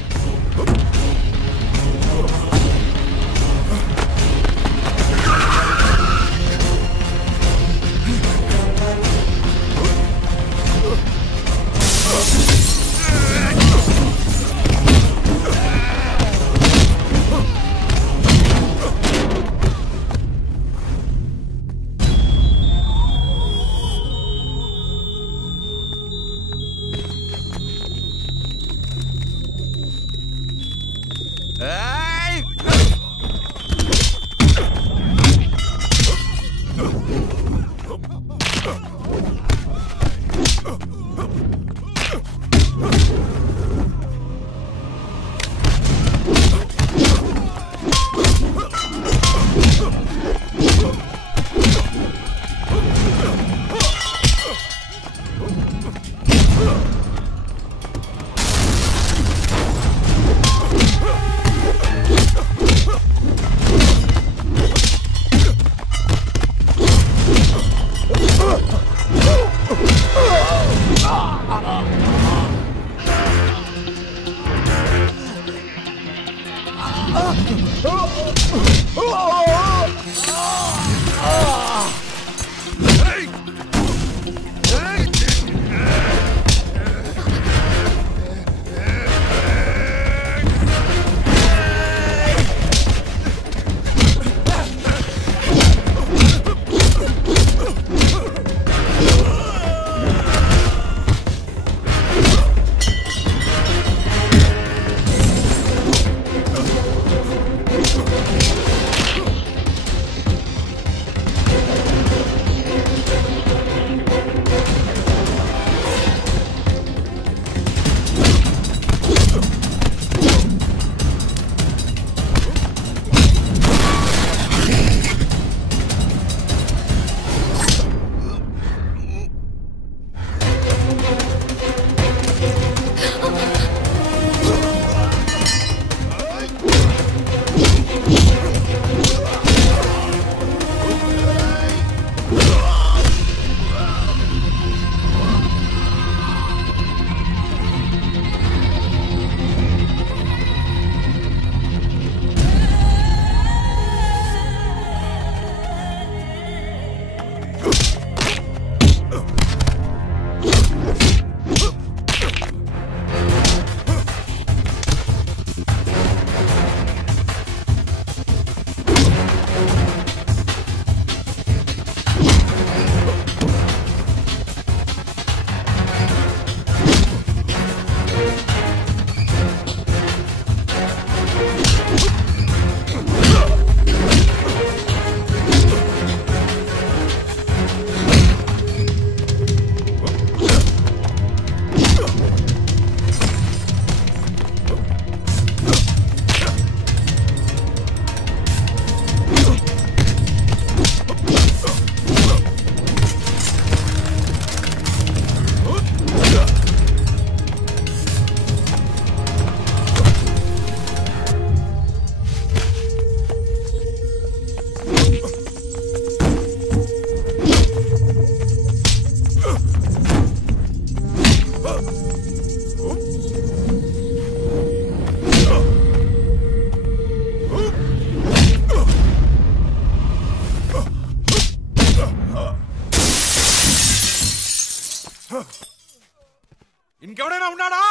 ఇంకెవడైనా ఉన్నాడా?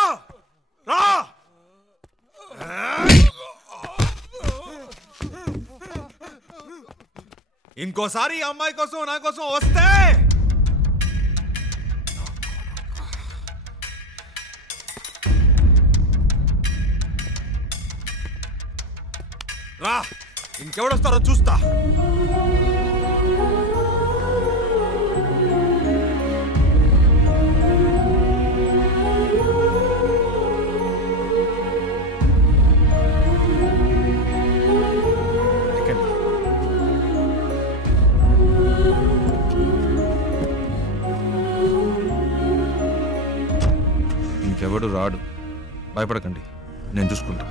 రా! ఇంకోసారి ఈ అమ్మాయి కోసం నా కోసం వస్తే రా, ఇంకెవడొస్తారో చూస్తా. ఇంకెవడు రాడు, భయపడకండి, నేను చూసుకుంటా.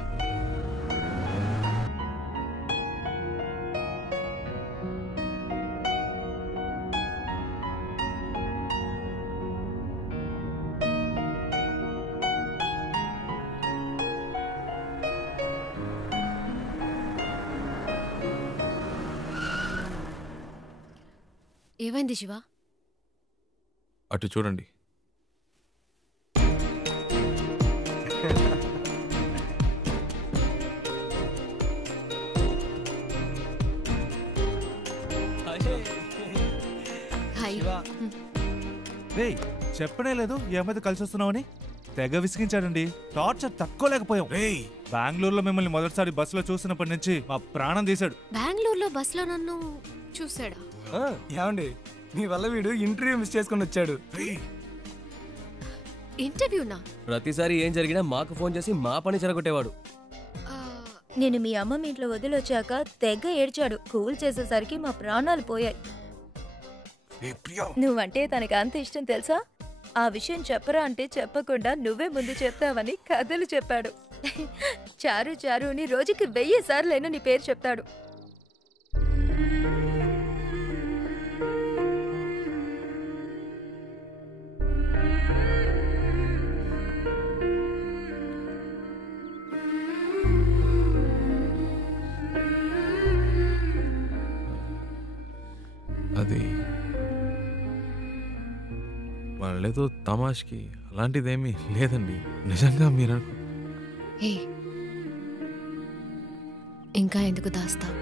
ఏమైంది శివ? అటు చూడండి. హాయ్. రే, చెప్పనే లేదు ఈ అమ్మాయితో కలిసి వస్తున్నామని. తెగ విసిగించాడండి. టార్చర్ తట్టుకోలేకపోయాం. బెంగళూరులో మిమ్మల్ని మొదటిసారి బస్సులో చూసినప్పటి నుంచి మా ప్రాణం తీశాడు. బెంగళూరులో బస్సులో నన్ను చూసాడా? ఏమండి, మీ వల్ల వీడు ఇంటర్వ్యూ మిస్ చేసుకుని వచ్చాడు. ఇంటర్వ్యూనా? ప్రతిసారి ఏం జరిగినా మాకు ఫోన్ చేసి మా పని చెరగొట్టేవాడు. నేను మీ అమ్మమ్మ ఇంట్లో వదిలొచ్చాక తెగ ఏడ్చాడు. కూల్ చేసేసరికి మా ప్రాణాలు పోయాయి. నువ్వంటే తనకి అంత ఇష్టం తెలుసా? ఆ విషయం చెప్పరా అంటే చెప్పకుండా నువ్వే ముందు చెప్తావని కథలు చెప్పాడు. చారు చారు అని రోజుకి 1000 సార్లైనా నీ పేరు చెప్తాడు. అది వాళ్ళేదో తమాష్కి అలాంటిదేమీ లేదండి. నిజంగా మీరు ఇంకా ఎందుకు దాస్తావు?